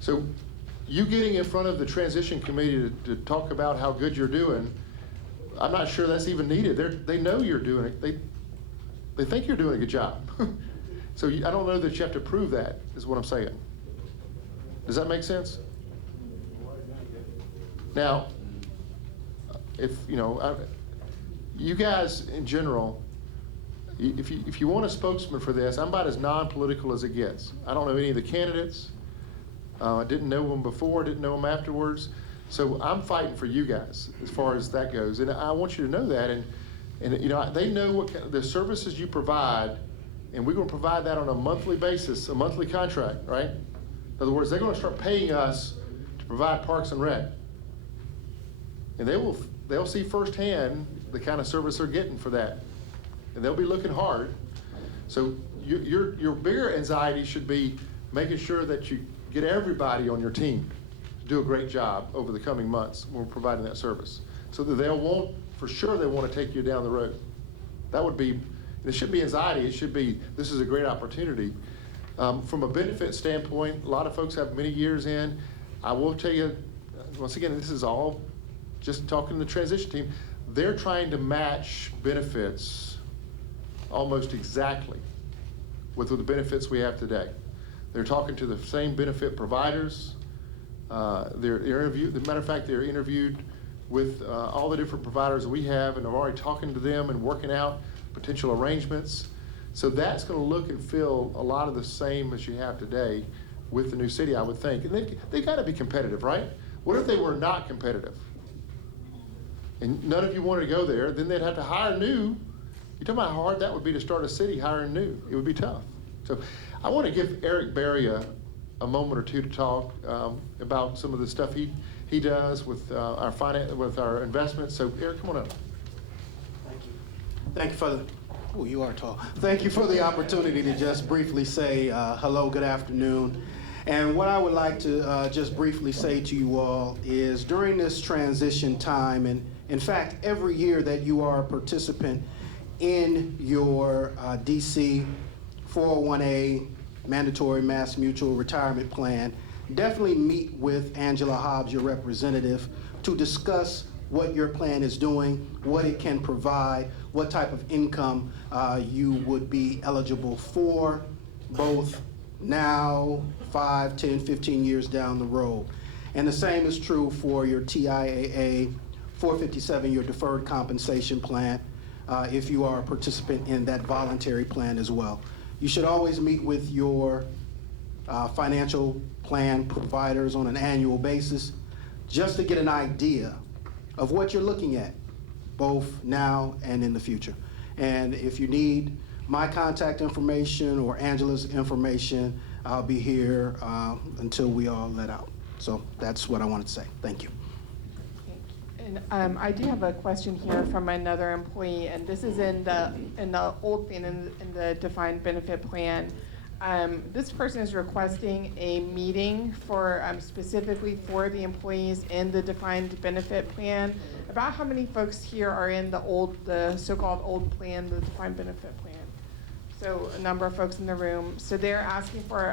So you getting in front of the transition committee to talk about how good you're doing, I'm not sure that's even needed. They know you're doing it. They think you're doing a good job. So I don't know that you have to prove that, is what I'm saying. Does that make sense? Now, if, you know, you guys in general, if you want a spokesman for this, I'm about as non-political as it gets. I don't know any of the candidates. I didn't know them before, didn't know them afterwards. So I'm fighting for you guys as far as that goes. And I want you to know that. And you know, they know what the services you provide, and we're going to provide that on a monthly basis, a monthly contract, right? In other words, they're going to start paying us to provide Parks and Rec. And they'll see firsthand the kind of service they're getting for that. And they'll be looking hard. So your bigger anxiety should be making sure that you get everybody on your team to do a great job over the coming months when we're providing that service. So that for sure they want to take you down the road. That would be, it shouldn't be anxiety, it should be, this is a great opportunity. From a benefit standpoint, a lot of folks have many years in. I will tell you, once again, this is all just talking to the transition team. They're trying to match benefits almost exactly with the benefits we have today. They're talking to the same benefit providers. They're interviewed, as a matter of fact, they're interviewed with all the different providers we have, and I'm already talking to them and working out potential arrangements. So that's going to look and feel a lot of the same as you have today with the new city, I would think. And they got to be competitive, right? What if they were not competitive? And none of you wanted to go there, then they'd have to hire new. You talk about how hard that would be to start a city hiring new. It would be tough. So I want to give Eric Berry a moment or two to talk about some of the stuff he does with our finance, with our investments. So Eric, come on up. Thank you. Thank you for the, oh, you are tall. Thank you for the opportunity to just briefly say hello, good afternoon. And what I would like to just briefly say to you all is during this transition time, and in fact, every year that you are a participant in your DC 401A mandatory mass mutual retirement plan, definitely meet with Angela Hobbs, your representative, to discuss what your plan is doing, what it can provide, what type of income you would be eligible for, both now, 5, 10, 15 years down the road. And the same is true for your TIAA 457, your deferred compensation plan, if you are a participant in that voluntary plan as well. You should always meet with your financial plan providers on an annual basis just to get an idea of what you're looking at, both now and in the future. And if you need my contact information or Angela's information, I'll be here until we all let out. So that's what I wanted to say. Thank you. And I do have a question here from another employee, and this is in the old plan, in the defined benefit plan. This person is requesting a meeting for, specifically for the employees in the defined benefit plan. About how many folks here are in the so-called old plan, the defined benefit plan? So a number of folks in the room. So they're asking for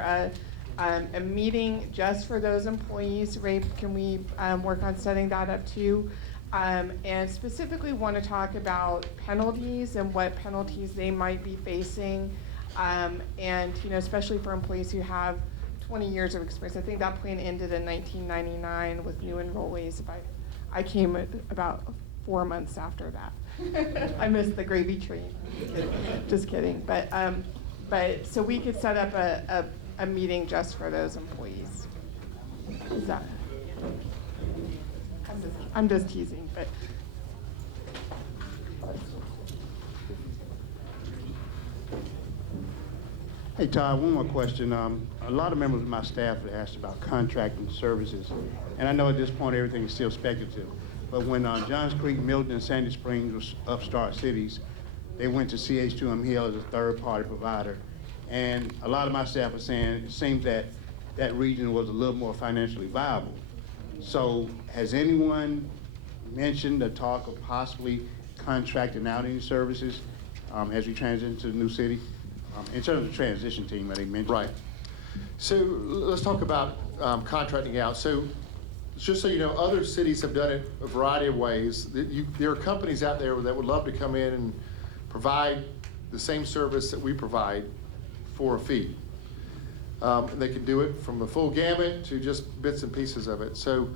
a meeting just for those employees. Ray, can we work on setting that up too? And specifically want to talk about penalties and what penalties they might be facing. And especially for employees who have 20 years of experience. I think that plan ended in 1999 with new enrollees. I came about 4 months after that. I missed the gravy train. Just kidding. But so we could set up a meeting just for those employees. Is that? I'm just teasing, but. Hey, Todd, one more question. A lot of members of my staff have asked about contracting services, and I know at this point everything is still speculative, but when Johns Creek, Milton, and Sandy Springs were upstart cities, they went to CH2M Hill as a third-party provider, and a lot of my staff are saying it seems that that region was a little more financially viable. So has anyone mentioned the talk of possibly contracting out any services as we transition to the new city? In terms of the transition team that they mentioned. Right. So let's talk about contracting out. So just so you know, other cities have done it a variety of ways. There are companies out there that would love to come in and provide the same service that we provide for a fee. And they can do it from the full gamut to just bits and pieces of it. So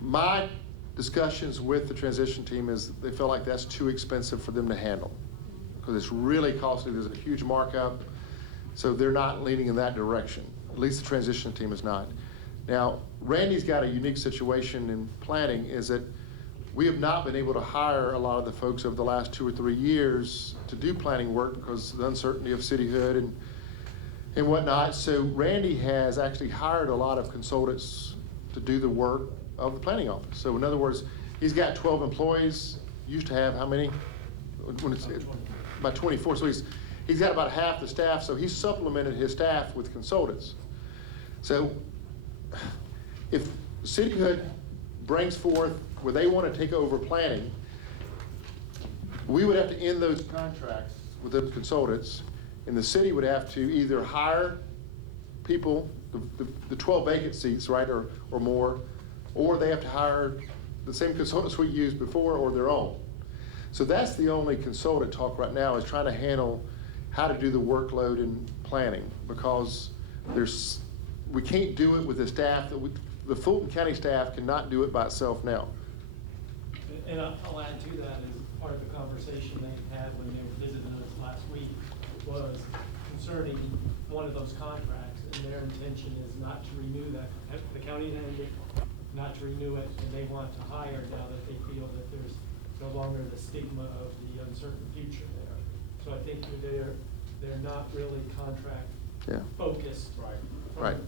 my discussions with the transition team is they feel like that's too expensive for them to handle, because it's really costly. There's a huge markup, so they're not leaning in that direction. At least the transition team is not. Now, Randy's got a unique situation in planning, is that we have not been able to hire a lot of the folks over the last 2 or 3 years to do planning work because of the uncertainty of cityhood and whatnot. So Randy has actually hired a lot of consultants to do the work of the planning office. So in other words, he's got 12 employees, used to have how many? When it's about 24, so he's got about half the staff, so he's supplemented his staff with consultants. So if cityhood brings forth where they want to take over planning, we would have to end those contracts with the consultants, and the city would have to either hire people, the 12 vacant seats, right, or more, or they have to hire the same consultants we used before or their own. So that's the only consultant talk right now, is trying to handle how to do the workload in planning, because we can't do it with the staff the Fulton County staff cannot do it by itself now. And I'll add to that, as part of the conversation they had when they were visiting us last week, was concerning one of those contracts, and their intention is not to renew that. The county ended, not to renew it, and they want to hire now that they feel that there's no longer the stigma of the uncertain future there. So I think they're not really contract focused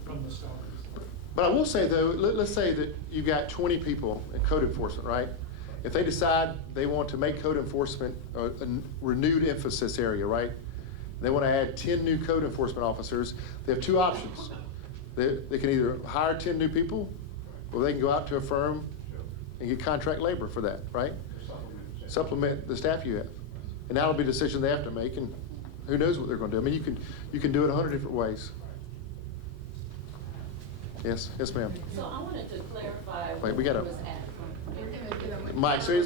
from the start. But I will say though, let's say that you've got 20 people in code enforcement, right? If they decide they want to make code enforcement a renewed emphasis area, right? They want to add 10 new code enforcement officers, they have two options. They can either hire 10 new people, or they can go out to a firm and get contract labor for that, right? Supplement the staff you have. And that'll be a decision they have to make, and who knows what they're going to do. I mean, you can do it 100 different ways. Yes, ma'am. So I wanted to clarify Wait, we gotta- was at. Mike, so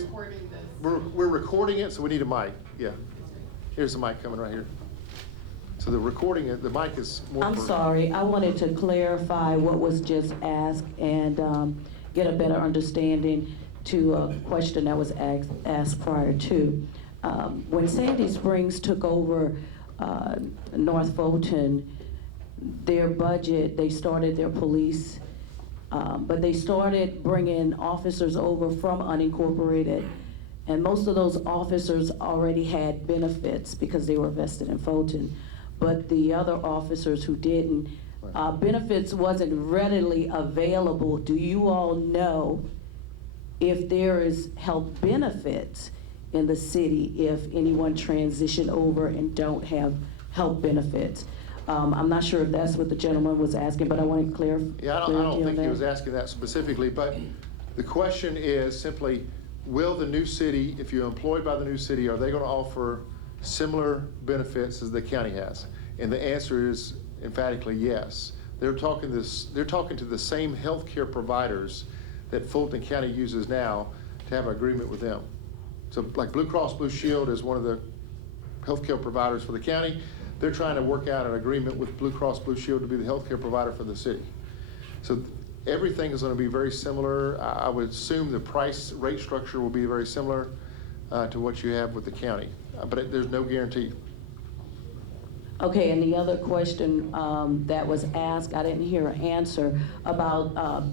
we're recording it, so we need a mic. Yeah. Here's the mic coming right here. So the recording, the mic is more. I'm sorry, I wanted to clarify what was just asked and get a better understanding to a question that was asked prior to. When Sandy Springs took over North Fulton, their budget, they started their police, but they started bringing officers over from unincorporated, and most of those officers already had benefits because they were vested in Fulton. But the other officers who didn't, benefits wasn't readily available. Do you all know if there is health benefits in the city if anyone transitioned over and don't have health benefits? I'm not sure if that's what the gentleman was asking, but I want to clear. Yeah, I don't think he was asking that specifically, but the question is simply, will the new city, if you're employed by the new city, are they going to offer similar benefits as the county has? And the answer is emphatically yes. They're talking to the same healthcare providers that Fulton County uses now to have an agreement with them. So like Blue Cross Blue Shield is one of the healthcare providers for the county. They're trying to work out an agreement with Blue Cross Blue Shield to be the healthcare provider for the city. So everything is going to be very similar. I would assume the price rate structure will be very similar to what you have with the county, but there's no guarantee. Okay, and the other question that was asked, I didn't hear an answer, about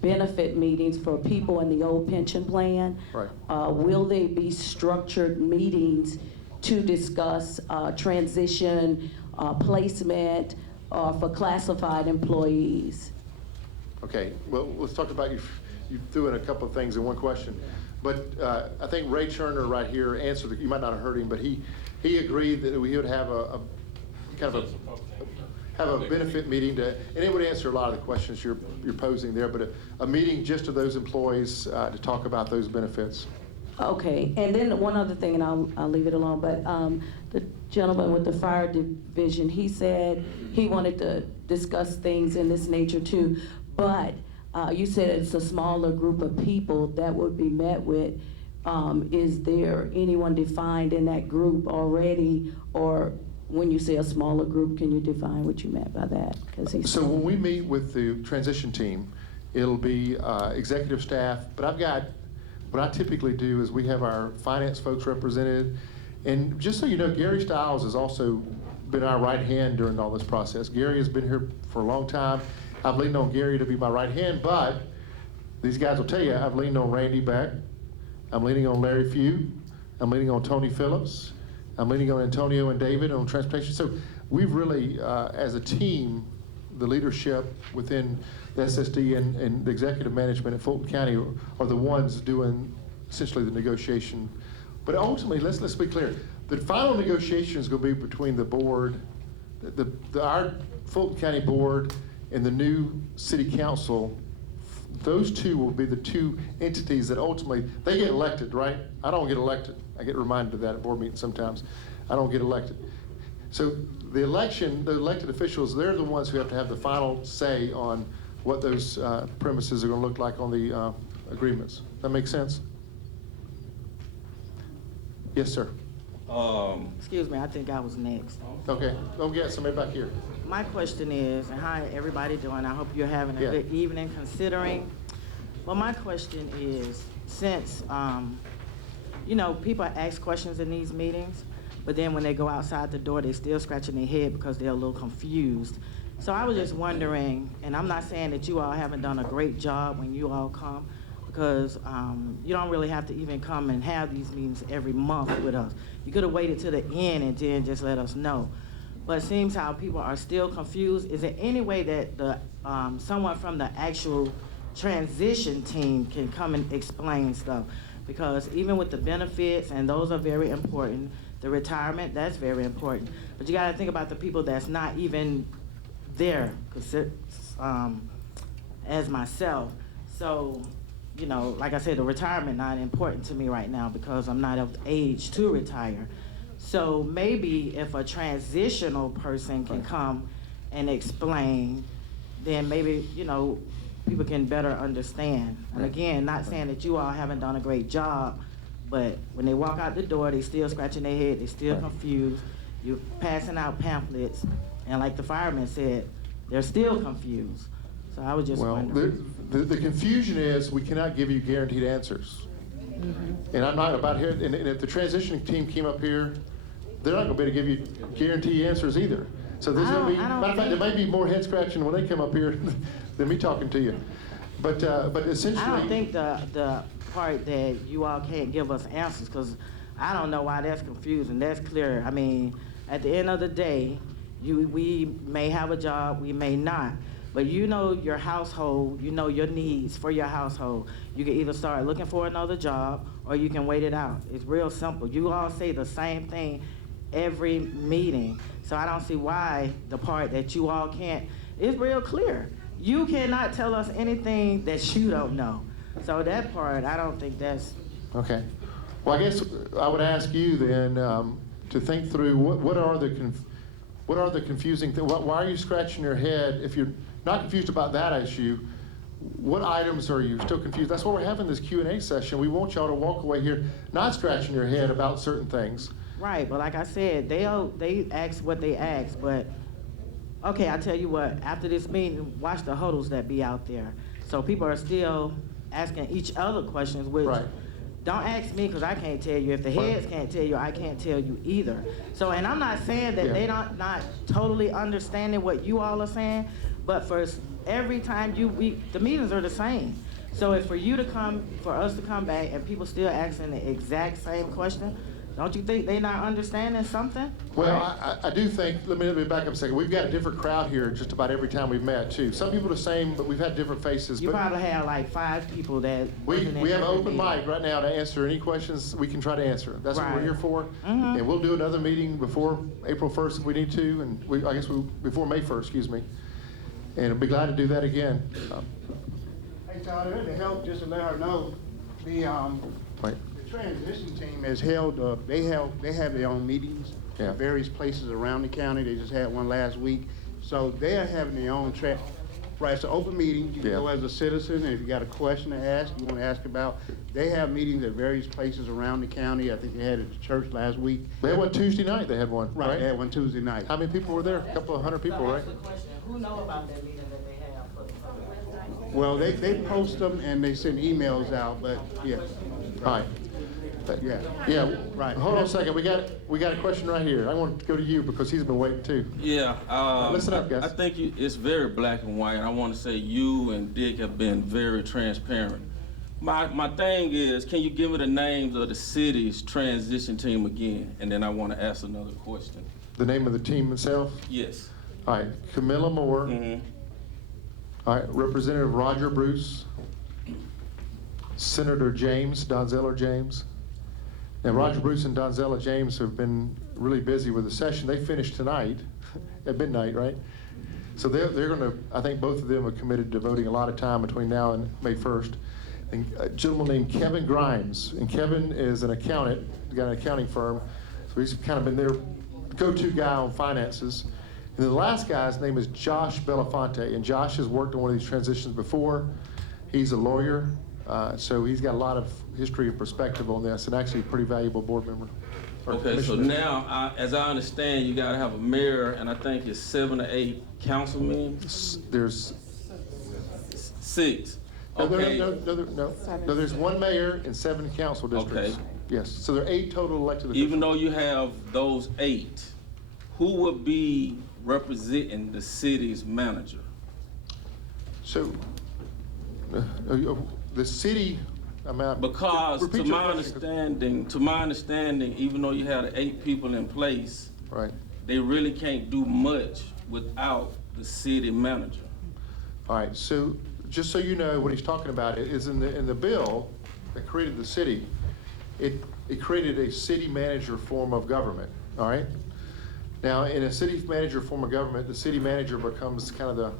benefit meetings for people in the old pension plan. Right. Will they be structured meetings to discuss transition, placement, for classified employees? Okay, well, let's talk about, you threw in a couple of things in one question. But I think Ray Turner right here answered, you might not have heard him, but he agreed that we would have a benefit meeting to, and it would answer a lot of the questions you're posing there, but a meeting just of those employees to talk about those benefits. Okay, and then one other thing, and I'll leave it alone, but the gentleman with the fire division, he said he wanted to discuss things in this nature too, but you said it's a smaller group of people that would be met with. Is there anyone defined in that group already, or when you say a smaller group, can you define what you meant by that? So when we meet with the transition team, it'll be executive staff, but what I typically do is we have our finance folks represented, and just so you know, Gary Stiles has also been our right hand during all this process. Gary has been here for a long time. I've leaned on Gary to be my right hand, but these guys will tell you, I've leaned on Randy Beck, I'm leaning on Larry Few, I'm leaning on Tony Phillips, I'm leaning on Antonio and David on transportation. So we've really, as a team, the leadership within the SSD and the executive management at Fulton County are the ones doing essentially the negotiation. But ultimately, let's be clear, the final negotiation is going to be between the board, our Fulton County board and the new city council. Those two will be the two entities that ultimately, they get elected, right? I don't get elected. I get reminded of that at board meetings sometimes. I don't get elected. So the elected officials, they're the ones who have to have the final say on what those premises are going to look like on the agreements. That make sense? Yes, sir. Excuse me, I think I was next. Okay, go get somebody back here. My question is, and how everybody doing? I hope you're having a good evening considering. Well, my question is, since, people ask questions in these meetings, but then when they go outside the door, they're still scratching their head because they're a little confused. So I was just wondering, and I'm not saying that you all haven't done a great job when you all come, because you don't really have to even come and have these meetings every month with us. You could have waited to the end and then just let us know. But it seems how people are still confused. Is there any way that someone from the actual transition team can come and explain stuff? Because even with the benefits, and those are very important, the retirement, that's very important. But you gotta think about the people that's not even there, as myself. So, like I said, the retirement not important to me right now because I'm not of age to retire. So maybe if a transitional person can come and explain, then maybe, people can better understand. And again, not saying that you all haven't done a great job, but when they walk out the door, they still scratching their head, they still confused. You're passing out pamphlets, and like the fireman said, they're still confused. So I was just wondering. The confusion is we cannot give you guaranteed answers. Mm-hmm. And I'm not about here, and if the transitioning team came up here, they're not gonna be able to give you guarantee answers either. So there's gonna be, I don't matter of fact, there think- may be more head scratching when they come up here than me talking to you. But essentially. I don't think the part that you all can't give us answers, because I don't know why that's confusing. That's clear. I mean, at the end of the day, we may have a job, we may not. But you know your household, you know your needs for your household. You can either start looking for another job or you can wait it out. It's real simple. You all say the same thing every meeting. So I don't see why the part that you all can't, it's real clear. You cannot tell us anything that you don't know. So that part, I don't think that's. Okay. Well, I guess I would ask you then to think through what are the confusing things? Why are you scratching your head? If you're not confused about that issue, what items are you still confused? That's why we're having this Q&A session. We want y'all to walk away here not scratching your head about certain things. Right, but like I said, they ask what they ask, but okay, I tell you what, after this meeting, watch the huddles that be out there. So people are still asking each other questions, which Right. don't ask me because I can't tell you. If the heads can't tell you, I can't tell you either. So, and I'm not saying that Yeah. they not totally understanding what you all are saying, but for every time the meetings are the same. So it's for us to come back and people still asking the exact same question. Don't you think they not understanding something? Well, I do think, let me back up a second. We've got a different crowd here just about every time we've met too. Some people are the same, but we've had different faces. You But probably have like 5 people that. we have an every open meeting. mic right now to answer any questions we can try to answer. That's what we're Right. here for. Mhm. And we'll do another meeting before April 1st if we need to, and before May 1st, excuse me. And I'll be glad to do that again. Hey, Todd, to help, just to let her know, Right. the transition team has held, they have their own meetings Yeah. at various places around the county. They just had one last week. So they are having their own right, it's an open meeting. You can Yeah. go as a citizen, and if you got a question to ask, you want to ask about, they have meetings at various places around the county. I think they had it at the church last week. They had one Tuesday night, they had one, Right, right? they had one Tuesday night. How many people were there? A couple of hundred people, right? Who know about that meeting that they have for the public? Well, they post them and they send emails out, but, yeah. All right. Yeah. Yeah, Right. hold on a second. We got a question right here. I want to go to you because he's been waiting too. Yeah. Listen up, guys. I think it's very black and white. I want to say you and Dick have been very transparent. My thing is, can you give me the names of the city's transition team again? And then I want to ask another question. The name of the team itself? Yes. All right, Camilla Moore. Mm-hmm. All right, Representative Roger Bruce. Senator James, Donzella James. Now, Roger Bruce and Donzella James have been really busy with the session. They finished tonight at midnight, right? So they're going to, I think both of them are committed to devoting a lot of time between now and May 1st. And a gentleman named Kevin Grimes, and Kevin is an accountant, got an accounting firm, so he's kind of been their go-to guy on finances. And the last guy's name is Josh Belafonte, and Josh has worked on one of these transitions before. He's a lawyer, so he's got a lot of history and perspective on this, and actually a pretty valuable board member. or Okay, so commissioner. now, as I understand, you got to have a mayor, and I think it's 7 or 8 councilmen. There's 6. no, Okay. no, there's one mayor and 7 council districts. Okay. Yes, so there are 8 total elected officials. Even though you have those 8, who would be representing the city's manager? So, the city, Because repeat to your my question. understanding, even though you have the 8 people in place, Right. they really can't do much without the city manager. All right, so just so you know, what he's talking about is in the bill that created the city, it created a city manager form of government, all right? Now, in a city manager form of government, the city manager becomes kind of the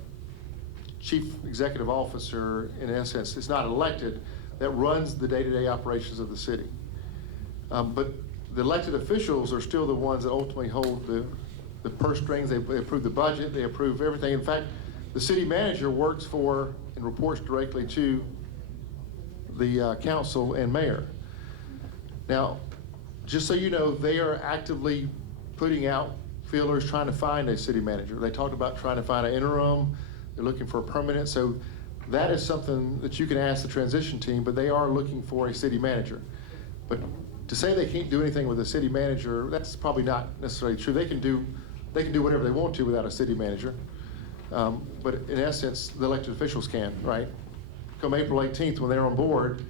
chief executive officer, in essence. It's not elected, that runs the day-to-day operations of the city. But the elected officials are still the ones that ultimately hold the purse strings. They approve the budget, they approve everything. In fact, the city manager works for and reports directly to the council and mayor. Now, just so you know, they are actively putting out feelers trying to find a city manager. They talked about trying to find an interim. They're looking for a permanent. So that is something that you can ask the transition team, but they are looking for a city manager. But to say they can't do anything with a city manager, that's probably not necessarily true. They can do whatever they want to without a city manager. But in essence, the elected officials can, right? Come April 18th, when they're on board,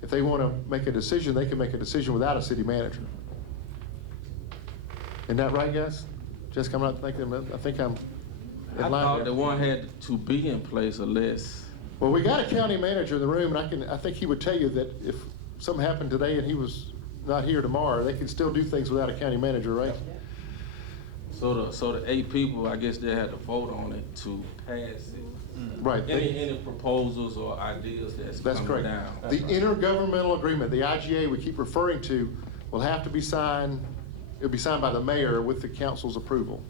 if they want to make a decision, they can make a decision without a city manager. Isn't that right, guys? Jessica, I'm not thinking, I think I'm in I line thought there. the one had to be in place unless, Well, we got a county manager in the room, and I think he would tell you that if something happened today and he was not here tomorrow, they can still do things without a county manager, right? so the 8 people, I guess they had to vote on it to pass it. Right. Any proposals or ideas That's coming correct. down? The intergovernmental agreement, the IGA we keep referring to, will have to be signed, it'll be signed by the mayor with the council's approval.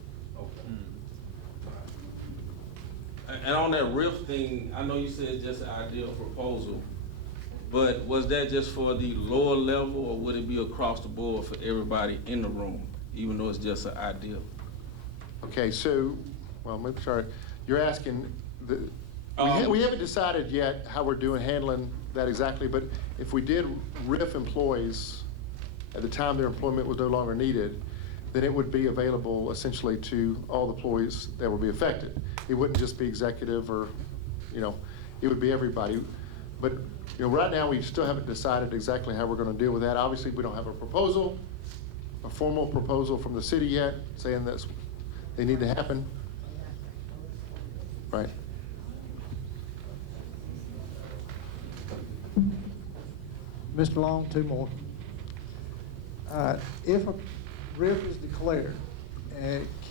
And on that RIF thing, I know you said it's just an ideal proposal, but was that just for the lower level, or would it be across the board for everybody in the room, even though it's just an ideal? Okay, so, well, I'm sorry, you're asking, we haven't decided yet how we're handling that exactly, but if we did RIF employees at the time their employment was no longer needed, then it would be available essentially to all the employees that would be affected. It wouldn't just be executive or, it would be everybody. But, right now we still haven't decided exactly how we're gonna deal with that. Obviously, we don't have a formal proposal from the city yet saying that they need to happen. Right. Mr. Long, 2 more. If a RIF is declared,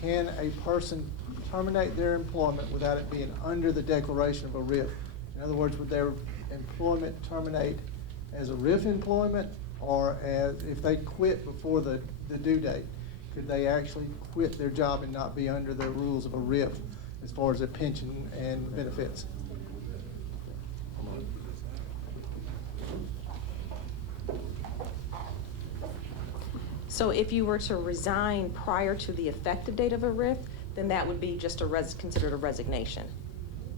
can a person terminate their employment without it being under the declaration of a RIF? In other words, would their employment terminate as a RIF employment, or as if they quit before the due date? Could they actually quit their job and not be under the rules of a RIF as far as their pension and benefits? So if you were to resign prior to the effective date of a RIF, then that would be just considered a resignation.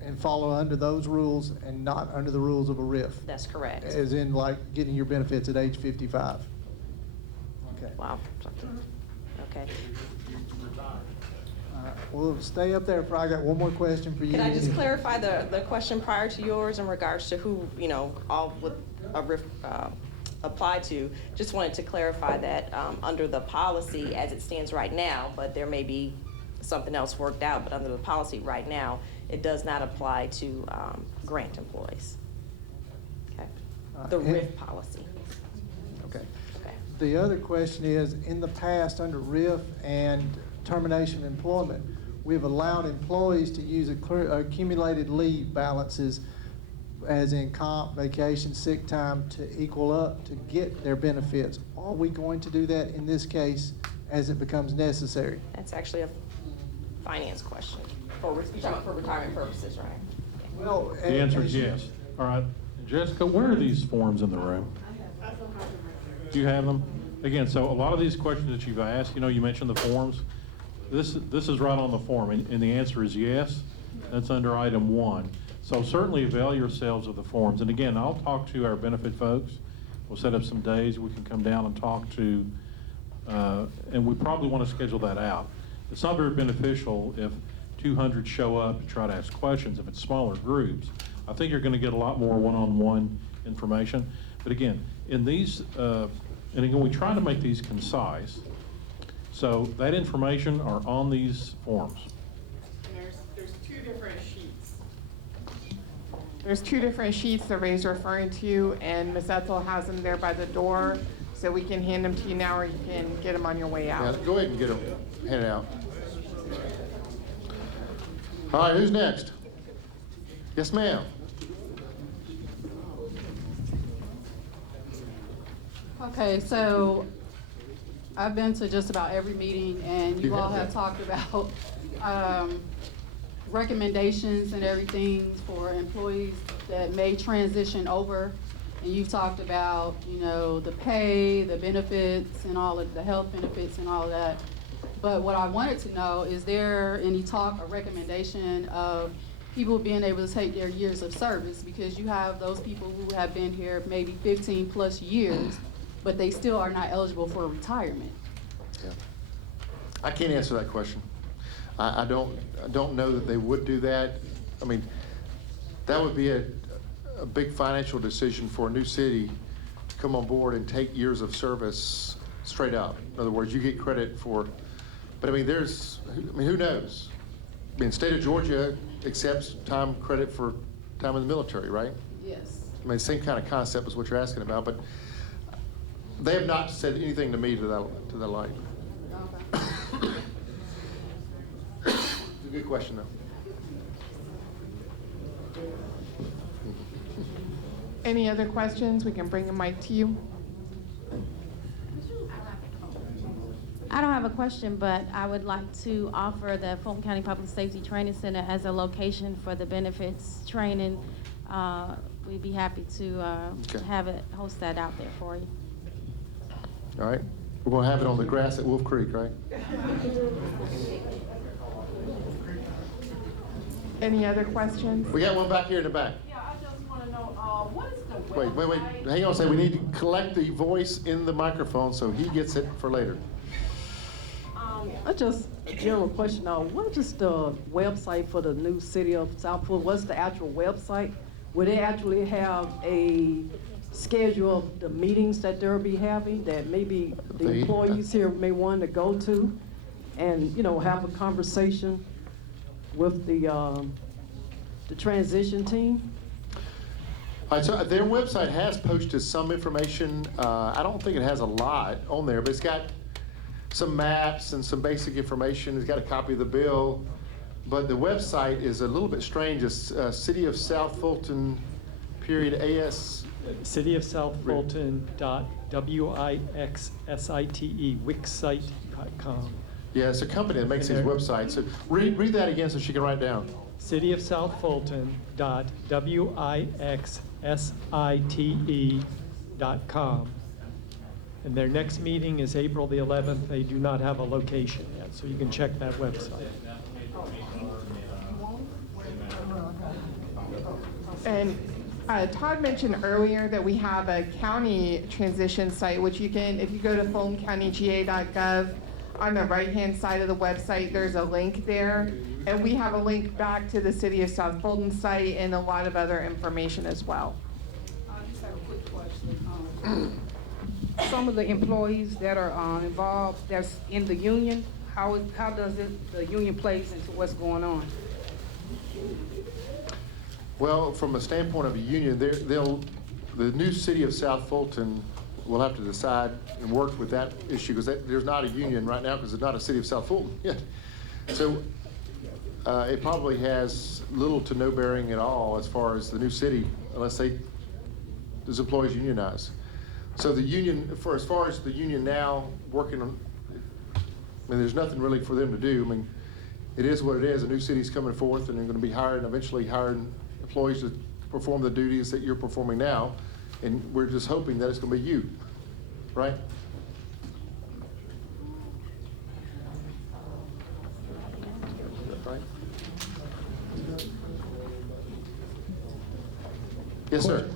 And follow under those rules and not under the rules of a RIF? That's correct. As in like getting your benefits at age 55? Okay. Wow. Okay. Well, stay up there, I got one more question for you. Can I just clarify the question prior to yours in regards to who, all would a RIF apply to? Just wanted to clarify that under the policy as it stands right now, but there may be something else worked out, but under the policy right now, it does not apply to grant employees. Okay. The RIF policy. Okay. Okay. The other question is, in the past, under RIF and termination of employment, we've allowed employees to use accumulated leave balances, as in comp, vacation, sick time, to equal up to get their benefits. Are we going to do that in this case as it becomes necessary? That's actually a finance question. You're talking about for retirement purposes, right? Well, The answer is yes. All right. Jessica, where are these forms in the room? Do you have them? Again, so a lot of these questions that you've asked, you mentioned the forms. This is right on the form, and the answer is yes. That's under item 1. So certainly avail yourselves of the forms. And again, I'll talk to our benefit folks. We'll set up some days we can come down and talk to, and we probably want to schedule that out. It's not very beneficial if 200 show up and try to ask questions. If it's smaller groups, I think you're going to get a lot more one-on-one information. But again, in these, and again, we try to make these concise. So that information are on these forms. And there's 2 different sheets. There's 2 different sheets that Ray's referring to, and Ms. Ethel has them there by the door, so we can hand them to you now, or you can get them on your way out. Yeah, go ahead and get them handed out. All right, who's next? Yes, ma'am. Okay, so I've been to just about every meeting, and you all have talked about recommendations and everything for employees that may transition over. And you've talked about, the pay, the benefits, and all of the health benefits and all of that. But what I wanted to know, is there any talk or recommendation of people being able to take their years of service? Because you have those people who have been here maybe 15 plus years, but they still are not eligible for retirement. Yeah. I can't answer that question. I don't know that they would do that. I mean, that would be a big financial decision for a new city to come on board and take years of service straight up. In other words, you get credit for, but I mean, who knows? I mean, state of Georgia accepts time credit for time in the military, right? Yes. I mean, same kind of concept is what you're asking about, but they have not said anything to me to that light. Okay. It's a good question, though. Any other questions? We can bring a mic to you. I don't have a question, but I would like to offer the Fulton County Public Safety Training Center as a location for the benefits training. We'd be happy to have it, host that out there for you. All right. We're going to have it on the grass at Wolf Creek, right? Any other questions? We got one back here in the back. Yeah, I just want to know, what is the Wait. Hang on a second. We need to collect the voice in the microphone so he gets it for later. Just a general question. What is the website for the new city of South Fulton? What's the actual website? Would they actually have a schedule of the meetings that they'll be having that maybe the employees here may want to go to and, have a conversation with the transition team? All right, so their website has posted some information. I don't think it has a lot on there, but it's got some maps and some basic information. It's got a copy of the bill, but the website is a little bit strange. It's City of South Fulton, AS. City of South Fulton .wixsite.com. Yeah, it's a company that makes these websites. So read that again so she can write it down. City of South Fulton .wixsite.com. And their next meeting is April the 11th. They do not have a location yet, so you can check that website. And Todd mentioned earlier that we have a county transition site, which you can, if you go to fultoncountygA.gov, on the right-hand side of the website, there's a link there. And we have a link back to the City of South Fulton site and a lot of other information as well. I just have a quick question. Some of the employees that are involved, that's in the union, how does the union plays into what's going on? Well, from a standpoint of a union, the new City of South Fulton will have to decide and work with that issue because there's not a union right now because there's not a City of South Fulton yet. So it probably has little to no bearing at all as far as the new city, unless those employees unionize. So the union, as far as the union now working on, I mean, there's nothing really for them to do. I mean, it is what it is. A new city's coming forth and they're going to be eventually hiring employees to perform the duties that you're performing now. And we're just hoping that it's going to be you, right? Right? Yes, sir.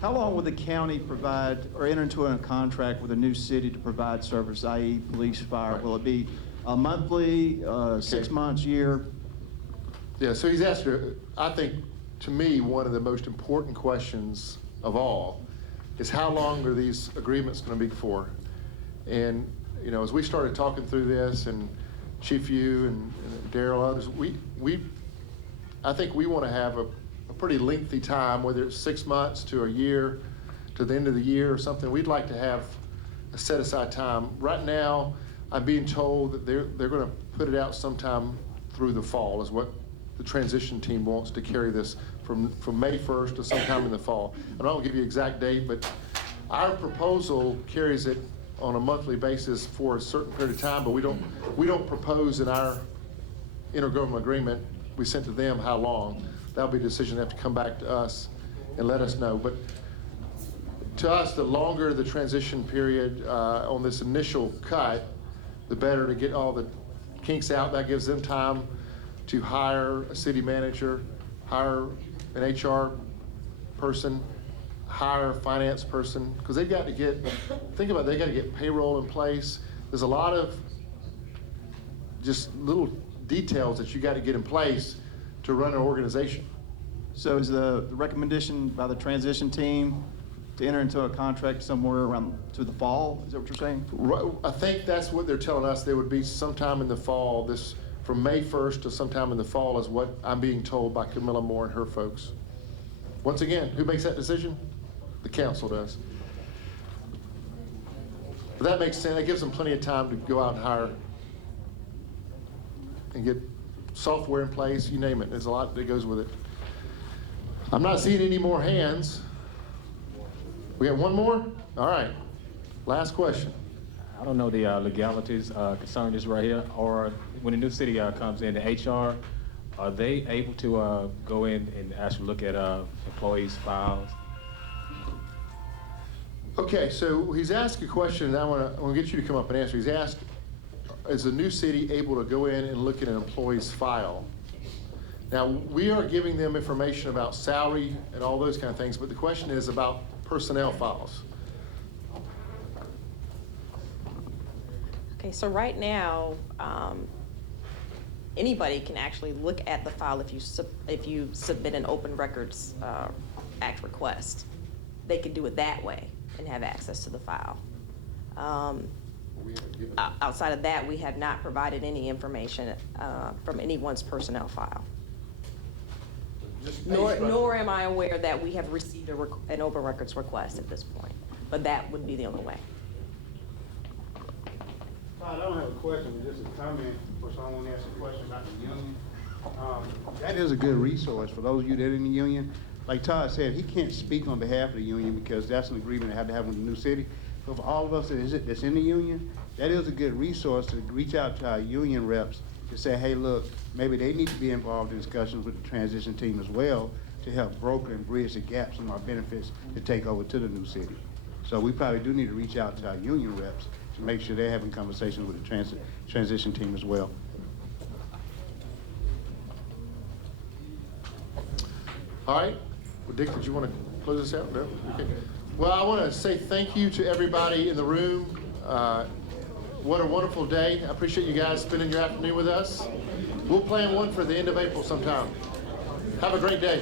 How long will the county provide or enter into a contract with a new city to provide service, i.e. police, fire? Will it be a monthly, 6 months, year? Yeah, so he's asked, I think, to me, one of the most important questions of all is how long are these agreements going to be for? And, as we started talking through this, and Chief Yu and Daryl, others, I think we want to have a pretty lengthy time, whether it's 6 months to a year, to the end of the year or something. We'd like to have a set aside time. Right now, I'm being told that they're going to put it out sometime through the fall is what the transition team wants to carry this from May 1st to sometime in the fall. And I won't give you an exact date, but our proposal carries it on a monthly basis for a certain period of time, but we don't propose in our intergovernmental agreement we sent to them how long. That'll be a decision they have to come back to us and let us know. But to us, the longer the transition period on this initial cut, the better to get all the kinks out. That gives them time to hire a city manager, hire an HR person, hire a finance person, because they've got to get, think about it, they got to get payroll in place. There's a lot of just little details that you got to get in place to run an organization. So is the recommendation by the transition team to enter into a contract somewhere around to the fall? Is that what you're saying? I think that's what they're telling us. There would be sometime in the fall, this, from May 1st to sometime in the fall is what I'm being told by Camilla Moore and her folks. Once again, who makes that decision? The council does. But that makes sense. That gives them plenty of time to go out and hire and get software in place, you name it. There's a lot that goes with it. I'm not seeing any more hands. We have one more? All right. Last question. I don't know the legalities concerning this right here, or when a new city comes in, the HR, are they able to go in and actually look at employees' files? Okay, so he's asked a question, and I want to get you to come up and answer. He's asked, is the new city able to go in and look at an employee's file? Now, we are giving them information about salary and all those kind of things, but the question is about personnel files. Okay, so right now, anybody can actually look at the file if you submit an Open Records Act request. They can do it that way and have access to the file. Outside of that, we have not provided any information from anyone's personnel file. Nor am I aware that we have received an Open Records request at this point, but that would be the only way. Todd, I don't have a question, just a comment for someone who asked a question about the union. That is a good resource for those of you that are in the union. Like Todd said, he can't speak on behalf of the union because that's an agreement they have to have with the new city. But for all of us that's in the union, that is a good resource to reach out to our union reps to say, hey, look, maybe they need to be involved in discussions with the transition team as well to help broker and bridge the gaps in our benefits to take over to the new city. So we probably do need to reach out to our union reps to make sure they're having conversations with the transition team as well. All right. Well, Dick, did you want to close this out? No? Okay. Well, I want to say thank you to everybody in the room. What a wonderful day. I appreciate you guys spending your afternoon with us. We'll plan one for the end of April sometime. Have a great day.